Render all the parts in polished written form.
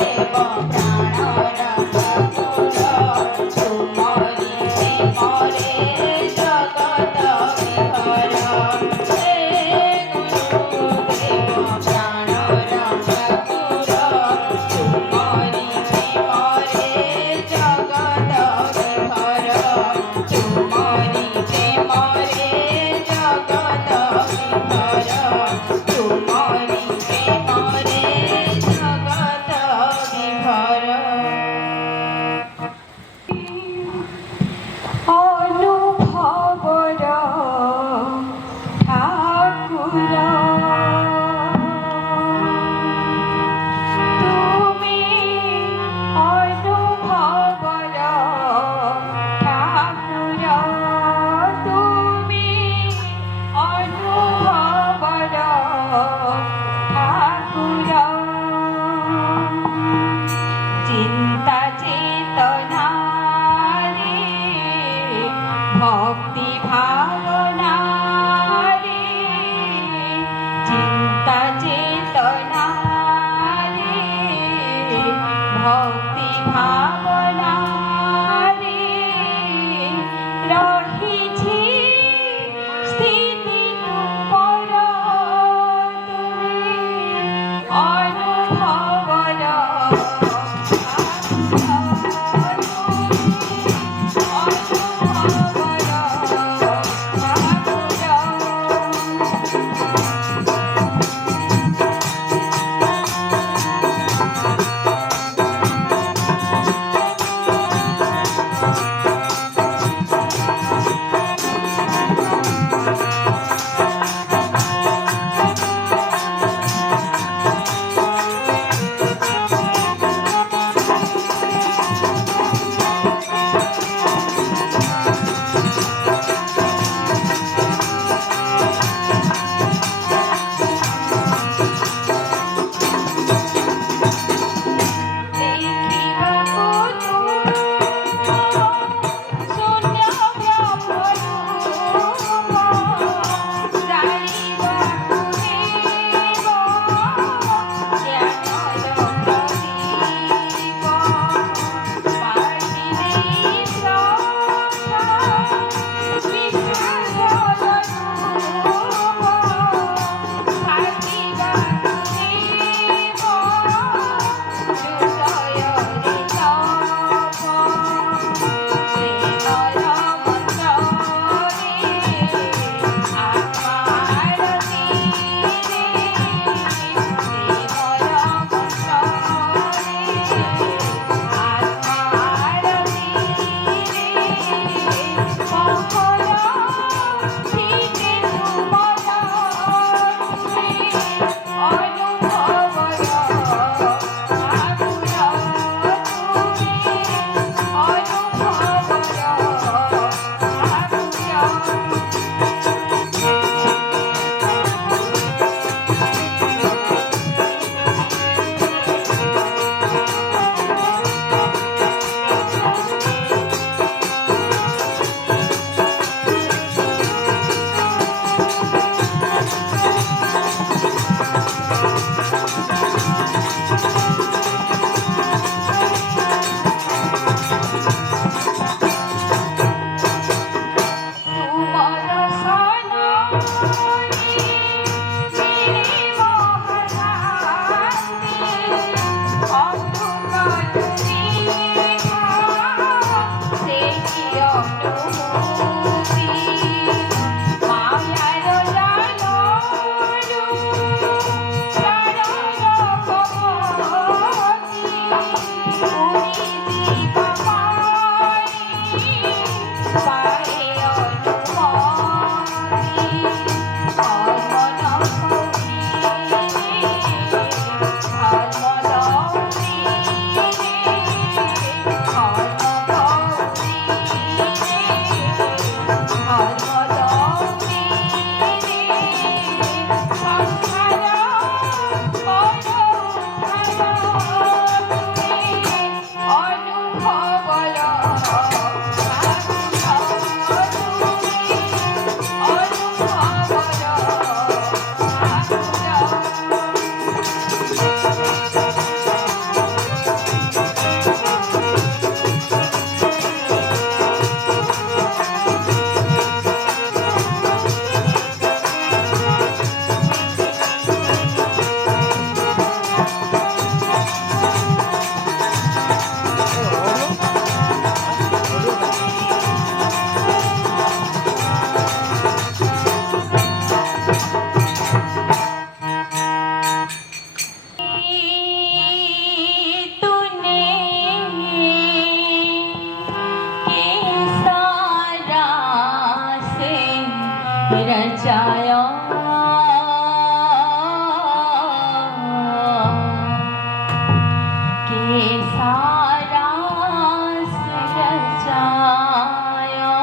देव ভক্তি ভাবনা রে রহিছি স্থিতি তুমর তুমি অনুভবর रचाया के सारा रचाया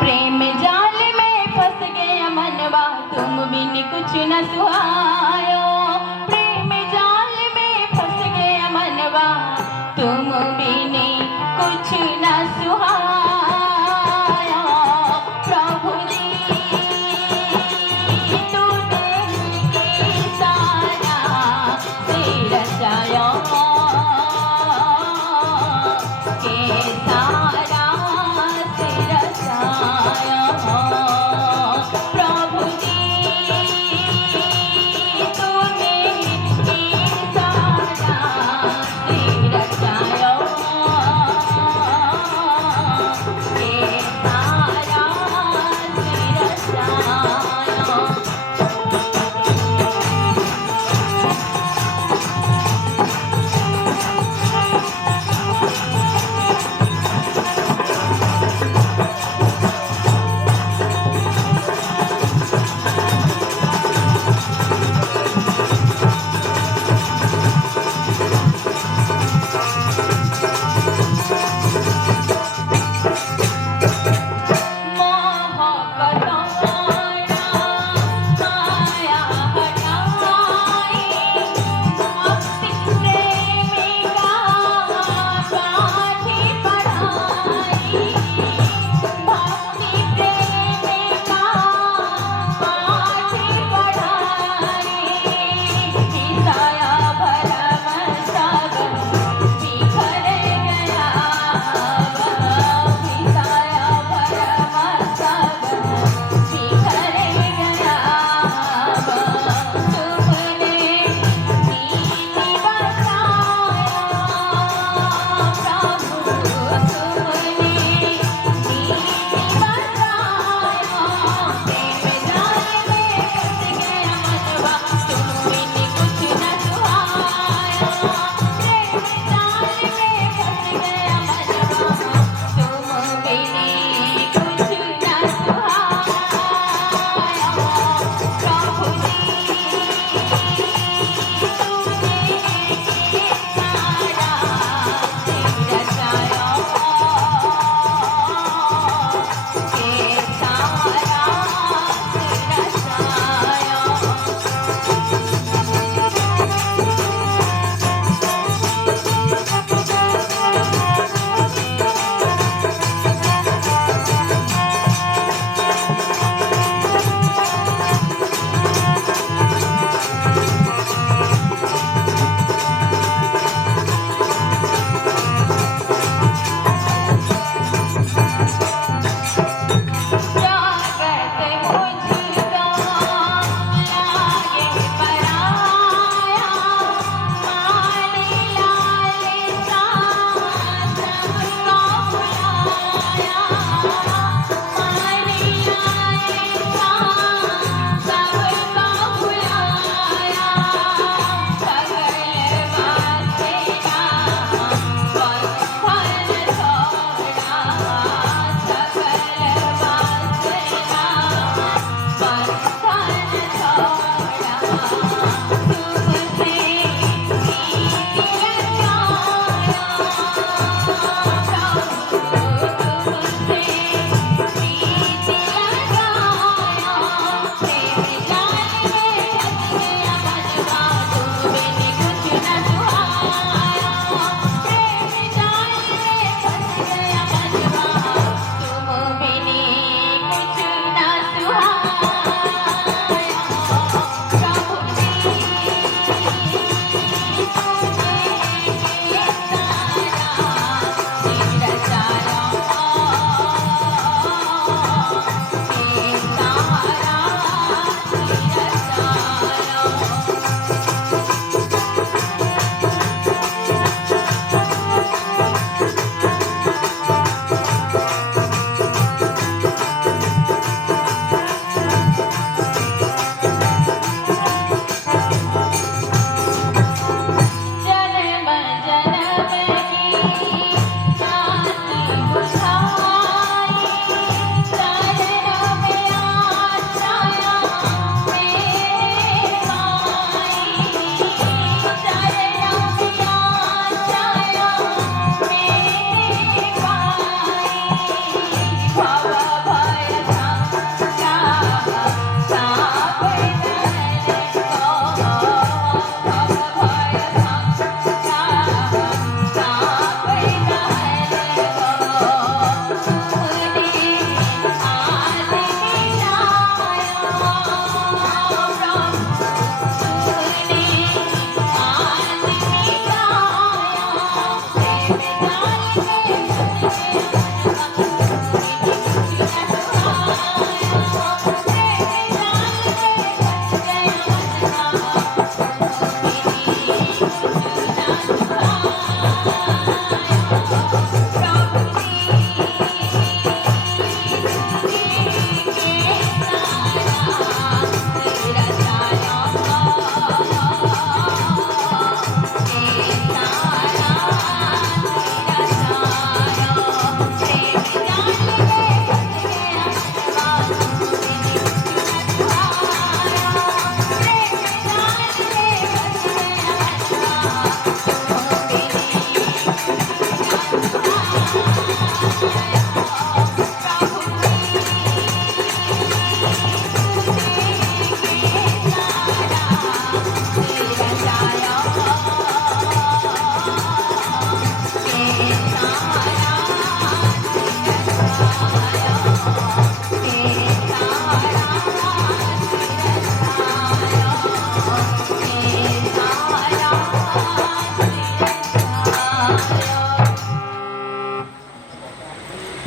प्रेम जाल में फंस गया मनवा तुम बिन कुछ न सुहायो प्रेम जाल में फंस गया मनवा तुम बिन कुछ न सुहायो see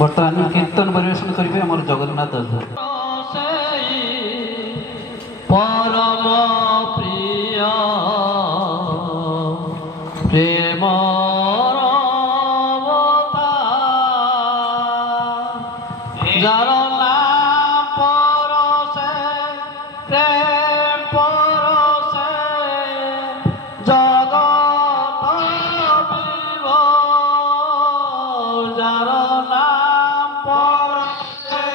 বর্তমান কীর্তন পরিবেশন করবে আমার জগন্নাথ দাস। পরম প্রিয় প্রেম যার নাম পরশে প্রেম পরশে জগত বিভ যার নাম পরশে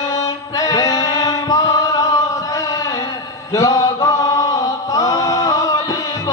প্রেম পরশে জগত বিভ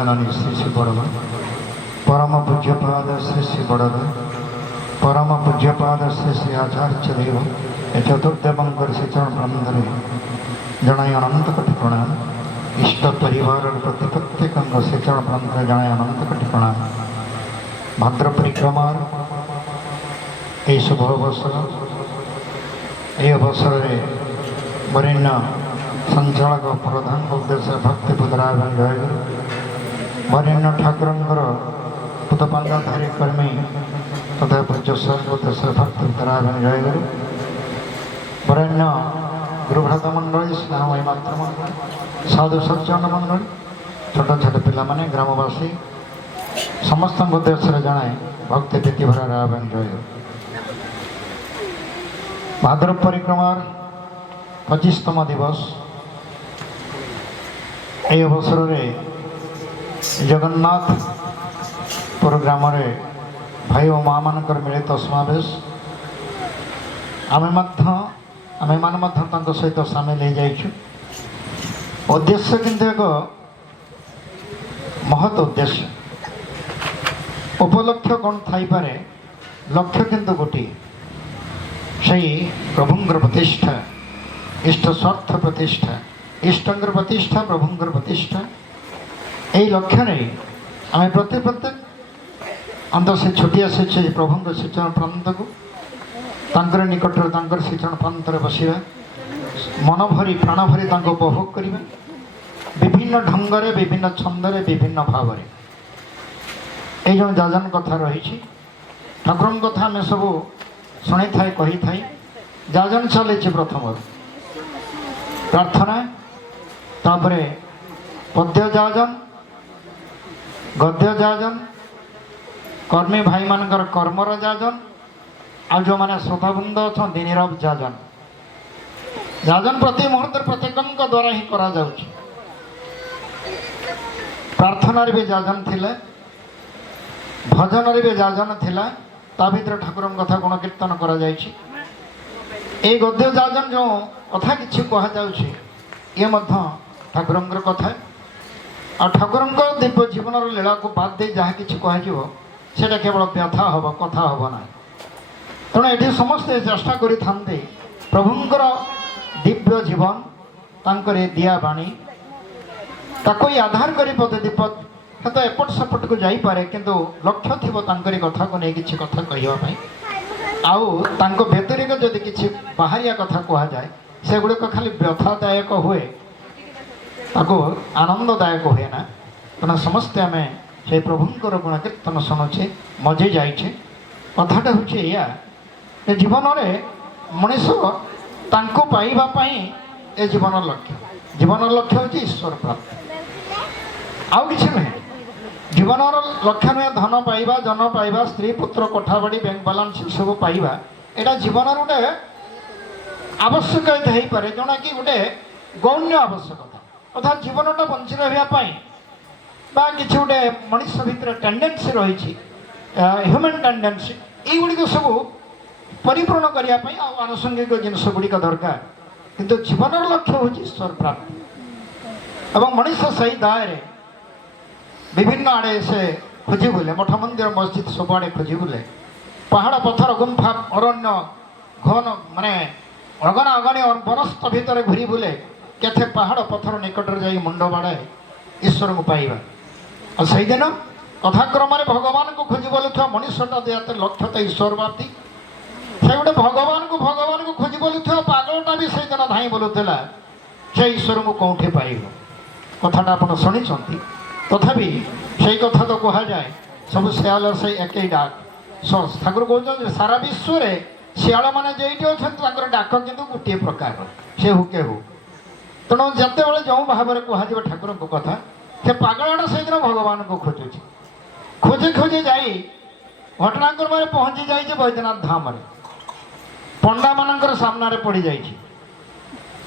जननी श्री श्री बड़वा परम पूज्यपाद श्री श्री बड़वा परम पूज्यपाद श्री श्री आचार्य देव ए चतुर्देवंकर श्री चरण प्रबंधरे जनाई अनंत कोटि प्रणाम इष्ट परिवार प्रति प्रत्येक श्री चरण प्रबंधरे जनाई अनंत कोटि प्रणाम भाद्र परिक्रमार ये शुभ अवसर ये अवसर वरेण्य संचालक प्रधान उद्देश्य भक्ति पुदरायण जयगुरु वरेण्य ठाकुर पुतपांधारी कर्मी तथा पूज्य उद्देश्य भक्ति पुदरायण जयगुरु वरेण्य गुरुभ्रात मंडली स्नेहमयी मात्र मंडली साधु सज्जन मंडली छोट छोट पिला माने ग्रामवासी समस्त उद्देश्य जनाए भक्ति प्रीति भरा रायण जयगुरु भाद्र परिक्रमार 25तम दिवस এই অবসরে জগন্নাথপুর গ্রামে ভাই ও মা মানকর মিলিত সমাবেশ ଆମେମାନେ ମଧ୍ୟ ତାଙ୍କ ସହିତ ସାମିଲ ହେଇଯାଇଛୁ। ଉଦ୍ଦେଶ୍ୟ କିନ୍ତୁ ଏକ ମହତ୍ ଉଦ୍ଦେଶ୍ୟ। ଉପଲକ୍ଷ୍ୟ କ'ଣ ଥାଇପାରେ, ଲକ୍ଷ୍ୟ କିନ୍ତୁ ଗୋଟିଏ, ସେହି ପ୍ରଭୁଙ୍କର ପ୍ରତିଷ୍ଠା, ଇଷ୍ଟ ସ୍ୱାର୍ଥ ପ୍ରତିଷ୍ଠା, इष्टंकर प्रतिष्ठा प्रभुंकर प्रतिष्ठा यही लक्ष्य नहीं आम प्रत्येक अंत से छुट्टी आसे प्रभुंक शिक्षण प्रांत को तांकर निकटर तांकर शिक्षण प्रांत बसवा मन भरी प्राण भरी उपभोग करवा विभिन्न ढंगरे विभिन्न छंदरे विभिन्न भाव ये जो जाजन कथा रही ठाकुर कथा आम सब शुणी थाए कही थाई जाजन चली प्रथम प्रार्थना तापरे पद्य जाजन गद्य जाजन कर्मी भाई मानकर कर्मर जाजन आ जो मैंने श्रोताबृंद अच्छा नीरव जाजन जाजन प्रति मुहूर्त प्रत्येक द्वारा ही करा जाउछि। प्रार्थना भी जाजन थिले भजन भी जाजन थिला ता भीतर ठाकुर कथा गुण कीर्तन करा जाइछि। ए गद्य जाजन जो कथा किछि कहा जाउछि ये मध्य ठाकुर कथा आ ठाकुर दिव्य जीवन लीला को बाद दे जहाँ कि कह केवल व्यथा हम कथा हम ना तेणु ये समस्ते चेष्टा करि प्रभुंकर दिव्य जीवन तांकर दिया बाणी ताको आधार करी पद दीपद तो एपट सेपट को जापे किंतु लक्ष्य थी तांकरी कथा को नहीं किसी कथा कहवाई आउ तांको व्यतिरिक जदि किसी बाहरिया कथा कह जाए से गुड़िक खाली व्यथादायक हुए ताको आनंददायक हुए ना तेना समस्ते आम से प्रभुंकर गुण कीर्तन शुणुचे मजे जाइए कथाटा हूँ या जीवन में मनीष तांको पाइबा पाई ए जीवन लक्ष्य हूँ ईश्वर प्राप्त आउ कि नुहे जीवन लक्ष्य नुहे धन पाइबा जन पाइबा स्त्री पुत्र कोठाबाड़ी बैंक बालांस सब पाइबा यहाँ जीवन गोटे आवश्यक हो पारे जोटा कि गोटे गौण्य आवश्यकता अर्थात जीवनटा बंची रही कि गोटे मनीष भितर टेंडेन्सी रही ह्यूमन टेंडेन्सी युड़िक सब परिपूर्ण करने आनुषंगिक जिनस गुड़िक दरकार किंतु जीवन लक्ष्य हूँ ईश्वर प्राप्त एवं मनीष सही दायरे विभिन्न आड़े से खोजी बुले मठ मंदिर मस्जिद सब आड़े खोजी बुले पहाड़ पथर गुंफा अरण्य घन माने अगना अगणी वनस्थ भितर घूरी बुले केथे पहाड़ पथर निकट जा मुंड बाड़ाए ईश्वर को पाइबा और सही दिन कथाक्रम भगवान को खोजी बोलुवा मनुष्यटा दिते लक्ष्य तो ईश्वर प्राप्ति से गोटे भगवान को खोजी बोलुवा पागलटा भी से दिन धाई बोलूला से ईश्वर को कौटी पाइब कथाटा आप शुणी तथापि से कथा तो कह जाए सब सियाल से एक डाक ठाकुर कहते सारा विश्व सियाल मैंने जेठी अच्छा डाक कितु गोटे प्रकार से हुके हु तेणु जिते बड़े जो भाव में कह ठाकुर को कथा से पागलटा से दिन भगवान को खोजुची खोजे खोजे जा घटनाक्रम में पहुँची जाइए बैद्यनाथ धाम पंडा मानकर सामने पड़ जा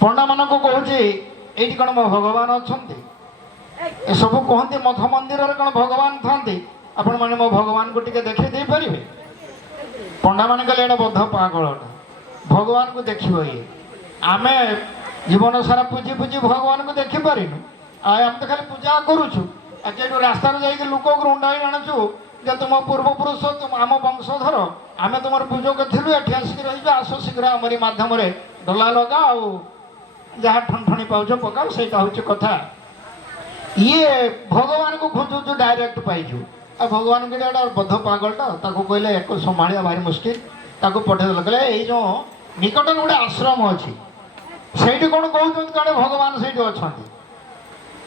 पंडा मान को कहूँ ये कौन मो भगवान अच्छा सब कहते मठ मंदिर कौन भगवान था आपण मैंने मो भगवान को टिके देखे दे पारे पंडा मैंने कहले एटा बद्ध पागलटा भगवान को देख ये आमे जीवन सारा पूजी पूजी भगवान को देखी पारिनु आम तो खाली पूजा करुचु ଏଠି ରାସ୍ତାରେ ଯାଇକି ଲୋକକୁ ରୁଣ୍ଡାଇ ଆଣୁଛୁ ଯେ ତୁମ ପୂର୍ବପୁରୁଷ ଆମ ବଂଶଧର ଆମେ ତୁମର ପୂଜକ ଥିଲୁ ଏଠି ଆସିକି ରହିବେ ଆସ ଶୀଘ୍ର ଆମରି ମାଧ୍ୟମରେ ଡଲା ଲଗା ଆଉ ଯାହା ଠଣଠଣି ପାଉଛ ପକାଉ ସେଇଟା ହେଉଛି କଥା। ଇଏ ଭଗବାନଙ୍କୁ ଖୋଜୁଛୁ ଡାଇରେକ୍ଟ ପାଇଛୁ ଆଉ ଭଗବାନଙ୍କୁ ଏଇଟା ବଦ୍ଧ ପାଗଳଟା ତାକୁ କହିଲେ ୟାକୁ ସମ୍ଭାଳିବା ଭାରି ମୁସ୍କିଲ ତାକୁ ପଠେଇଦେଲେ କହିଲେ ଏଇ ଯେଉଁ ନିକଟରେ ଗୋଟେ ଆଶ୍ରମ ଅଛି ସେଇଠି କ'ଣ କହୁଛନ୍ତି କାଳେ ଭଗବାନ ସେଇଠି ଅଛନ୍ତି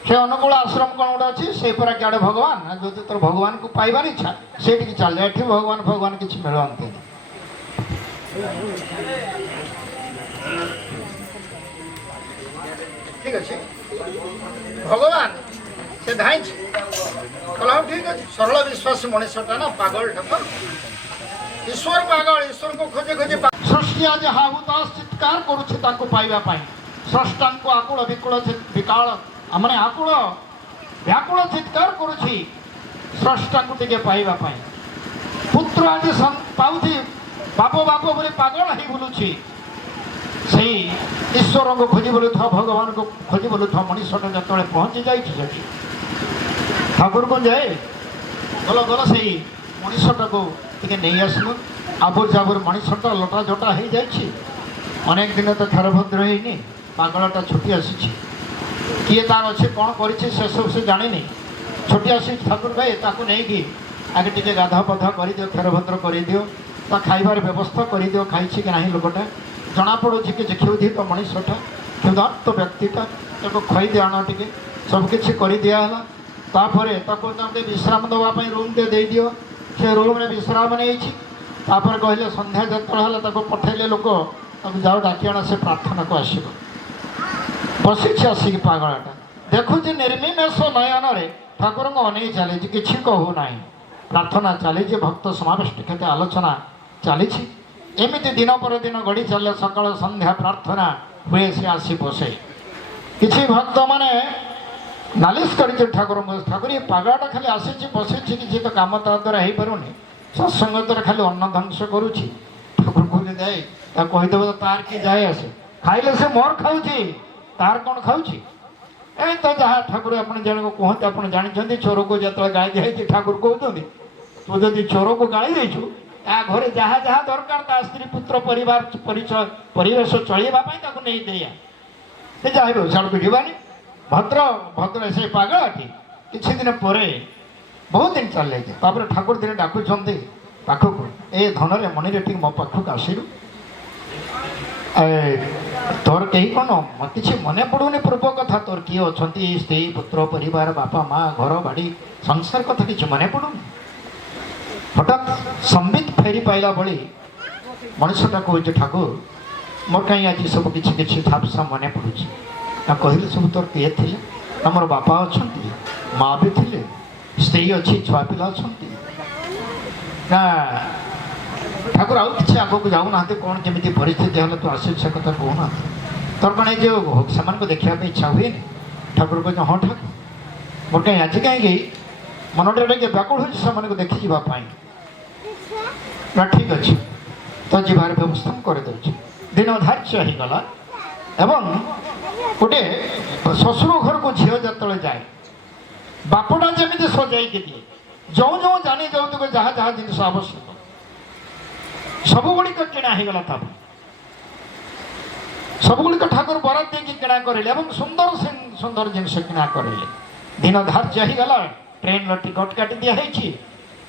ସେ ଅନୁକୂଳ ଆଶ୍ରମ କ'ଣ ଗୋଟେ ଅଛି ସେଇ ପରା କାଳେ ଭଗବାନ ଯଦି ତୋର ଭଗବାନଙ୍କୁ ପାଇବାର ଇଚ୍ଛା ସେଇଠିକି ଚାଲେ ଏଠି ଭଗବାନ କିଛି ମିଳନ୍ତିନି। ଠିକ ଅଛି ଭଗବାନ ସେ ଧାଇଁଛି କହିଲା ହଉ ଠିକ ଅଛି ସରଳ ବିଶ୍ୱାସୀ ମଣିଷଟା ନା ପାଗଳଟା ତ ଈଶ୍ୱର ପାଗଳ ଈଶ୍ୱରଙ୍କୁ ଖୋଜି ଖୋଜି ସୃଷ୍ଟି ଆଜି ହାହୁତାଶ ଚିତ୍କାର କରୁଛି ତାଙ୍କୁ ପାଇବା ପାଇଁ ସ୍ରଷ୍ଟାଙ୍କୁ ଆକୁଳ ବିକୁଳ ବିକାଳ ମାନେ ଆକୁଳ ବ୍ୟାକୁଳ ଚିତ୍କାର କରୁଛି ସ୍ରଷ୍ଟାଙ୍କୁ ଟିକେ ପାଇବା ପାଇଁ ପୁତ୍ର ଆଜି ପାଉଛି ବାପ ବୋଲି ପାଗଳ ହେଇ ବୁଲୁଛି ସେଇ ଈଶ୍ୱରଙ୍କୁ ଖୋଜି ବୋଲୁଥିବା ଭଗବାନଙ୍କୁ ଖୋଜି ବୋଲୁଥିବା ମଣିଷଟା ଯେତେବେଳେ ପହଞ୍ଚି ଯାଇଛି ସେଠି ଠାକୁରଙ୍କୁ ଯାଏ ଗଲ ସେଇ ମଣିଷଟାକୁ ଟିକେ ନେଇ ଆସିଲୁ ଆବୁର ଜାବୁର ମଣିଷଟା ଲଟା ଜଟା ହେଇଯାଇଛି ଅନେକ ଦିନ ତ କ୍ଷରଭଦ୍ର ହେଇନି ପାଗଳଟା ଛୁଟି ଆସିଛି କିଏ ତାର ଅଛି କ'ଣ କରିଛି ସେସବୁ ସେ ଜାଣିନି ଛୁଟି ଆସିଛି ଠାକୁର ଭାଇ ତାକୁ ନେଇକି ଆଗେ ଟିକେ ଗାଧା ପାଧା କରିଦିଅ କ୍ଷରଭଦ୍ର କରିଦିଅ ତା ଖାଇବାର ବ୍ୟବସ୍ଥା କରିଦିଅ ଖାଇଛି କି ନାହିଁ ଲୋକଟା ଜଣାପଡ଼ୁଛି କି ଯେ କ୍ଷୁଧିତ ମଣିଷଟା କ୍ଷୁଧାର୍ତ ବ୍ୟକ୍ତିଟା ତାକୁ ଖୋଇଦିଅ ଆଣ ଟିକେ ସବୁକିଛି କରିଦିଆହେଲା ତାପରେ ତାକୁ ତାଙ୍କୁ ବିଶ୍ରାମ ଦେବା ପାଇଁ ରୁମ୍ଟେ ଦେଇଦିଅ ସେ ରୁମ୍ରେ ବିଶ୍ରାମ ନେଇଛି ତାପରେ କହିଲେ ସନ୍ଧ୍ୟା ଯେତେବେଳେ ହେଲା ତାକୁ ପଠେଇଲେ ଲୋକ ତାକୁ ଯାଉ ଡାକି ଆଣ ସେ ପ୍ରାର୍ଥନାକୁ ଆସିବ ବସିଛି ଆସିକି ପାଗଳାଟା ଦେଖୁଛି ନିର୍ମିମେଷ ନୟନରେ ଠାକୁରଙ୍କୁ ଅନେଇ ଚାଲିଛି କିଛି କହୁନାହିଁ ପ୍ରାର୍ଥନା ଚାଲିଛି ଭକ୍ତ ସମାବେଶ କେତେ ଆଲୋଚନା ଚାଲିଛି ଏମିତି ଦିନ ପରେ ଦିନ ଗଡ଼ି ଚାଲିଲେ ସକାଳ ସନ୍ଧ୍ୟା ପ୍ରାର୍ଥନା ହୁଏ ସେ ଆସି ବସେ କିଛି ଭକ୍ତମାନେ ନାଲିଶ କରିଛି ଠାକୁରଙ୍କୁ ଠାକୁର ଏ ପାଗଳାଟା ଖାଲି ଆସିଛି ବସିଛି କିଛି ତ କାମ ତା ଦ୍ୱାରା ହେଇପାରୁନି ସତ୍ସଙ୍ଗତରେ ଖାଲି ଅନ୍ନ ଧ୍ୱଂସ କରୁଛି ଠାକୁର କହିଲେ ଯାଏ ତାକୁ କହିଦେବ ତାର କି ଯାଏ ଆସେ ଖାଇଲେ ସେ ମୋର ଖାଉଛି ତାର କ'ଣ ଖାଉଛି ଏ ତ ଯାହା ଠାକୁର ଆପଣ ଜଣକୁ କୁହନ୍ତି ଆପଣ ଜାଣିଛନ୍ତି ଚୋରକୁ ଯେତେବେଳେ ଗାଳି ଦିଆହେଇଛି ଠାକୁର କହୁଛନ୍ତି ତୁ ଯଦି ଚୋରକୁ ଗାଳି ଦେଇଛୁ ତା ଘରେ ଯାହା ଯାହା ଦରକାର ତା ସ୍ତ୍ରୀ ପୁତ୍ର ପରିବାର ପରିବେଶ ଚଳିବା ପାଇଁ ତାକୁ ନେଇ ଦେଇଆ ସେ ଯାହା ହେଉ ସିଆଡ଼କୁ ଯିବାନି ଭଦ୍ର ସେ ପାଗଳାଟି କିଛି ଦିନ ପରେ ବହୁତ ଦିନ ଚାଲିଯାଇଛି ତାପରେ ଠାକୁର ଦିନେ ଡାକୁଛନ୍ତି ପାଖକୁ ଏ ଧନରେ ମଣିରେ ଟିକେ ମୋ ପାଖକୁ ଆସିଲୁ ତୋର କେହି କ'ଣ କିଛି ମନେ ପଡ଼ୁନି ପୂର୍ବ କଥା ତୋର କିଏ ଅଛନ୍ତି ସ୍ତ୍ରୀ ପୁତ୍ର ପରିବାର ବାପା ମା ଘର ବାଡ଼ି ସଂସାର କଥା କିଛି ମନେ ପଡ଼ୁନି ହଠାତ୍ ସମ୍ବିତ ଫେରି ପାଇଲା ଭଳି ମଣିଷଟା କହୁଛି ଠାକୁର ମୋର କାହିଁ ଆଜି ସବୁ କିଛି କିଛି ଝାପସା ମନେ ପଡ଼ୁଛି ନା କହିଲେ ସବୁ ତୋର କିଏ ଥିଲେ ଆମର ବାପା ଅଛନ୍ତି ମା ବି ଥିଲେ ସ୍ତ୍ରୀ ଅଛି ଛୁଆ ପିଲା ଅଛନ୍ତି ନା ଠାକୁର ଆଉ କିଛି ଆଗକୁ ଯାଉନାହାନ୍ତି କ'ଣ କେମିତି ପରିସ୍ଥିତି ହେଲେ ତୁ ଆସିବୁ ସେ କଥା କହୁନାହାନ୍ତି ତୋର କ'ଣ ଏଇ ଯେଉଁ ସେମାନଙ୍କୁ ଦେଖିବା ପାଇଁ ଇଚ୍ଛା ହୁଏନି ଠାକୁର କହୁଛନ୍ତି ହଁ ଠାକୁର ମୋର କାହିଁ ଆଜି କାହିଁକି ମନଟା ଟିକେ ବ୍ୟାକୁଳ ହେଉଛି ସେମାନଙ୍କୁ ଦେଖିଯିବା ପାଇଁ ନା ଠିକ୍ ଅଛି ତ ଯିବାର ବ୍ୟବସ୍ଥା ମୁଁ କରିଦେଉଛି ଦିନ ଧାର୍ଯ୍ୟ ହେଇଗଲା ଏବଂ ଗୋଟେ ଶ୍ୱଶୁର ଘରକୁ ଝିଅ ଯେତେବେଳେ ଯାଏ ବାପଟା ଯେମିତି ସଜାଇକି ଦିଏ ଯେଉଁ ଜାଣି ଯାଉଥିବ ଯାହା ଯାହା ଜିନିଷ ଆବଶ୍ୟକ ସବୁଗୁଡ଼ିକ କିଣା ହେଇଗଲା ତା ପାଇଁ ସବୁଗୁଡ଼ିକ ଠାକୁର ବରାଦ ଦେଇକି କିଣା କରିଲେ ଏବଂ ସୁନ୍ଦର ଜିନିଷ କିଣା କରିଲେ ଦିନ ଧାର୍ଯ୍ୟ ହେଇଗଲା ଟ୍ରେନ୍ର ଟିକଟ କାଟି ଦିଆହେଇଛି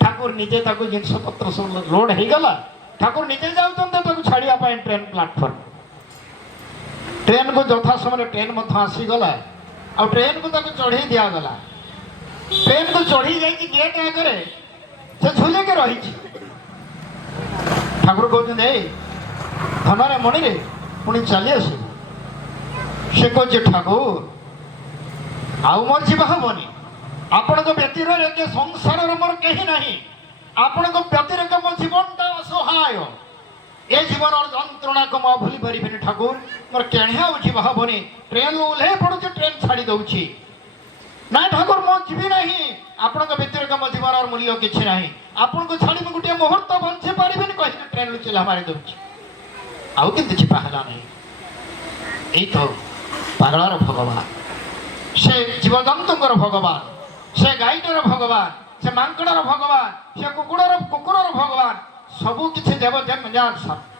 ଠାକୁର ନିଜେ ତାକୁ ଜିନିଷପତ୍ର ସବୁ ଲୋଡ଼ ହେଇଗଲା ଠାକୁର ନିଜେ ଯାଉଛନ୍ତି ତାକୁ ଛାଡ଼ିବା ପାଇଁ ଟ୍ରେନ୍ ପ୍ଲାଟଫର୍ମ ଟ୍ରେନ୍କୁ ଯଥା ସମୟରେ ଟ୍ରେନ୍ ମଧ୍ୟ ଆସିଗଲା ଆଉ ଟ୍ରେନ୍କୁ ତାକୁ ଚଢ଼େଇ ଦିଆଗଲା ଟ୍ରେନ୍କୁ ଚଢ଼େଇ ଯାଇଛି ଗେଟ୍ ଆଗରେ ସେ ଝୁଲିକି ରହିଛି ଠାକୁର କହୁଛନ୍ତି ଏଇ ଧନରେ ମଣିରେ ପୁଣି ଚାଲି ଆସିବୁ ସେ କହୁଛି ଠାକୁର ଆଉ ମୋର ଯିବା ହେବନି ଆପଣଙ୍କ ବ୍ୟତିରେକ ସଂସାରରେ ମୋର କେହି ନାହିଁ ଆପଣଙ୍କ ବ୍ୟତିରେକ ମୋ ଜୀବନଟା ଅସହାୟ ଏ ଜୀବନର ଯନ୍ତ୍ରଣାକୁ ମୁଁ ଭୁଲି ପାରିବିନି ଠାକୁର ମୋର କେଣେ ଆଉ ଯିବା ହେବନି ଟ୍ରେନ୍ରୁ ଓହ୍ଲେଇ ପଡ଼ୁଛି ଟ୍ରେନ୍ ଛାଡ଼ି ଦେଉଛି ନାଇଁ ଠାକୁର ମୁଁ ଯିବି ନାହିଁ ଆପଣଙ୍କ ବ୍ୟତିରେକ ମୋ ଜୀବନର ମୂଲ୍ୟ କିଛି ନାହିଁ ଆପଣଙ୍କୁ ଛାଡ଼ି ମୁଁ ଗୋଟିଏ ମୁହୂର୍ତ୍ତ ବଞ୍ଚି ପାରିବିନି କହିକି ଟ୍ରେନ୍ରୁ ଚିଲା ମାରି ଦେଉଛି ଆଉ କିନ୍ତୁ ଯିବା ହେଲା ନାହିଁ ଏଇ ତ ପାଗଳାର ଭଗବାନ ସେ ଜୀବଜନ୍ତୁଙ୍କର ଭଗବାନ ସେ ଗାଈଟାର ଭଗବାନ, ସେ ମାଙ୍କଡ଼ର ଭଗବାନ, ସେ କୁକୁରର ଭଗବାନ, ସବୁ କିଛି ଦେବ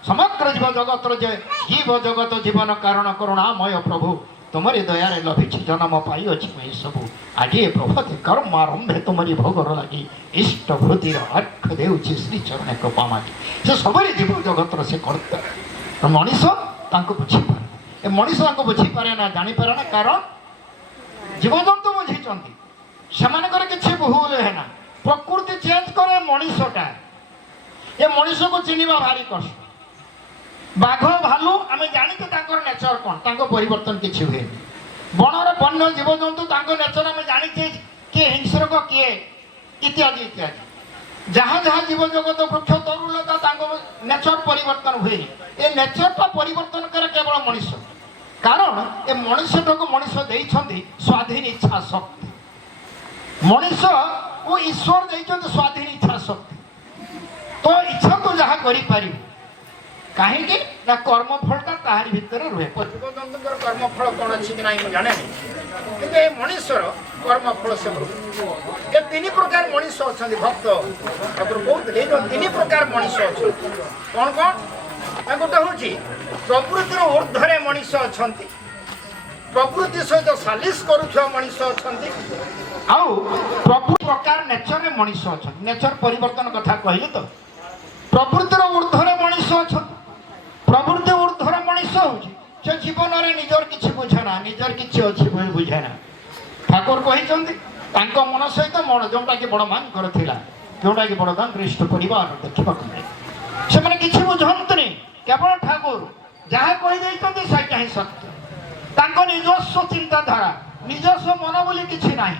ସମଗ୍ର ଜୀବ ଜଗତର ଯେ ଜୀବ ଜଗତ ଜୀବନ କାରଣ କରୁଣାମୟ ପ୍ରଭୁ ତୁମରି ଦୟାରେ ଲଭିଛି ଜନ୍ମ ପାଇଅଛି ମୁଁ ଏସବୁ ଆଜି ଏ ପ୍ରଭାତେ କର୍ମ ଆରମ୍ଭେ ତୁମରି ଭୋଗର ଲାଗି ଇଷ୍ଟ ଭୃତିର ଅର୍ଘ ଦେଉଛି ଶ୍ରୀଚରଣ କୃପା ମାଗି। ସେ ସବୁରି ଜୀବ ଜଗତର ସେ କର୍ତ୍ତା। ମଣିଷ ତାଙ୍କୁ ବୁଝିପାରେ, ଏ ମଣିଷ ତାଙ୍କୁ ବୁଝିପାରେ ନା, ଜାଣିପାରେ ନା, କାରଣ ଜୀବଜନ୍ତୁ ବୁଝିଛନ୍ତି ସେମାନଙ୍କର କିଛି ଭୁଲ ହେନା। ପ୍ରକୃତି ଚେଞ୍ଜ କରେ ମଣିଷଟା, ଏ ମଣିଷକୁ ଚିହ୍ନିବା ଭାରି କଷ୍ଟ। ବାଘ ଭାଲୁ ଆମେ ଜାଣିଛୁ ତାଙ୍କର ନେଚର କ'ଣ, ତାଙ୍କ ପରିବର୍ତ୍ତନ କିଛି ହୁଏନି। ବଣର ବନ୍ୟ ଜୀବଜନ୍ତୁ ତାଙ୍କ ନେଚର ଆମେ ଜାଣିଛେ, କିଏ ହିଂସ୍ରକ କିଏ ଇତ୍ୟାଦି ଇତ୍ୟାଦି। ଯାହା ଯାହା ଜୀବଜଗତ ବୃକ୍ଷ ତରୁଲତା ତାଙ୍କ ନେଚର ପରିବର୍ତ୍ତନ ହୁଏନି। ଏ ନେଚରଟା ପରିବର୍ତ୍ତନ କରେ କେବଳ ମଣିଷ, କାରଣ ଏ ମଣିଷଟାକୁ ମଣିଷ ଦେଇଛନ୍ତି ସ୍ୱାଧୀନ ଇଚ୍ଛା ଶକ୍ତି। ମଣିଷ ଓ ଈଶ୍ୱର ଦେଇଛନ୍ତି ସ୍ୱାଧୀନ ଇଚ୍ଛା ଶକ୍ତି। ତ ଇଚ୍ଛାକୁ ଯାହା କରିପାରିବ, କାହିଁକି ନା କର୍ମଫଳଟା ତାହାରି ଭିତରେ ରୁହେ। ଜୀବଜନ୍ତୁଙ୍କର କର୍ମଫଳ କ'ଣ ଅଛି କି ନାହିଁ ମୁଁ ଜାଣେନି, କିନ୍ତୁ ଏ ମଣିଷର କର୍ମଫଳ ସେ ଏ ତିନି ପ୍ରକାର ମଣିଷ ଅଛନ୍ତି। ଭକ୍ତ ଠାକୁର କହୁଥିଲେ ଏ ତିନି ପ୍ରକାର ମଣିଷ ଅଛନ୍ତି। କ'ଣ କ'ଣ? ଗୋଟେ ହେଉଛି ପ୍ରକୃତିର ଊର୍ଦ୍ଧ୍ୱରେ ମଣିଷ ଅଛନ୍ତି, ପ୍ରକୃତି ସହିତ ସାଲିସ କରୁଥିବା ମଣିଷ ଅଛନ୍ତି, ଆଉ ପ୍ରକୃତି ପ୍ରକାର ନେଚରରେ ମଣିଷ ଅଛନ୍ତି। ନେଚର ପରିବର୍ତ୍ତନ କଥା କହିଲି ତ। ପ୍ରକୃତିର ଊର୍ଦ୍ଧ୍ୱରେ ମଣିଷ ଅଛନ୍ତି। ପ୍ରକୃତି ଊର୍ଦ୍ଧ୍ୱର ମଣିଷ ହେଉଛି ସେ ଜୀବନରେ ନିଜର କିଛି ବୁଝେ ନା, ନିଜର କିଛି ଅଛି ବୋଲି ବୁଝେ ନା। ଠାକୁର କହିଛନ୍ତି ତାଙ୍କ ମନ ସହିତ ମନ, ଯେଉଁଟାକି ବଡ଼ମାନଙ୍କର ଥିଲା, ଯେଉଁଟାକି ବଡ଼ଦାଙ୍କର ଇଷ୍ଟ ପରିବାର ଦେଖିବାକୁ ମିଳେ। ସେମାନେ କିଛି ବୁଝନ୍ତୁନି, କେବଳ ଠାକୁର ଯାହା କହିଦେଇଛନ୍ତି ସେଇଟା ହିଁ ସତ୍ୟ। ତାଙ୍କ ନିଜସ୍ୱ ଚିନ୍ତାଧାରା, ନିଜସ୍ୱ ମନ ବୋଲି କିଛି ନାହିଁ,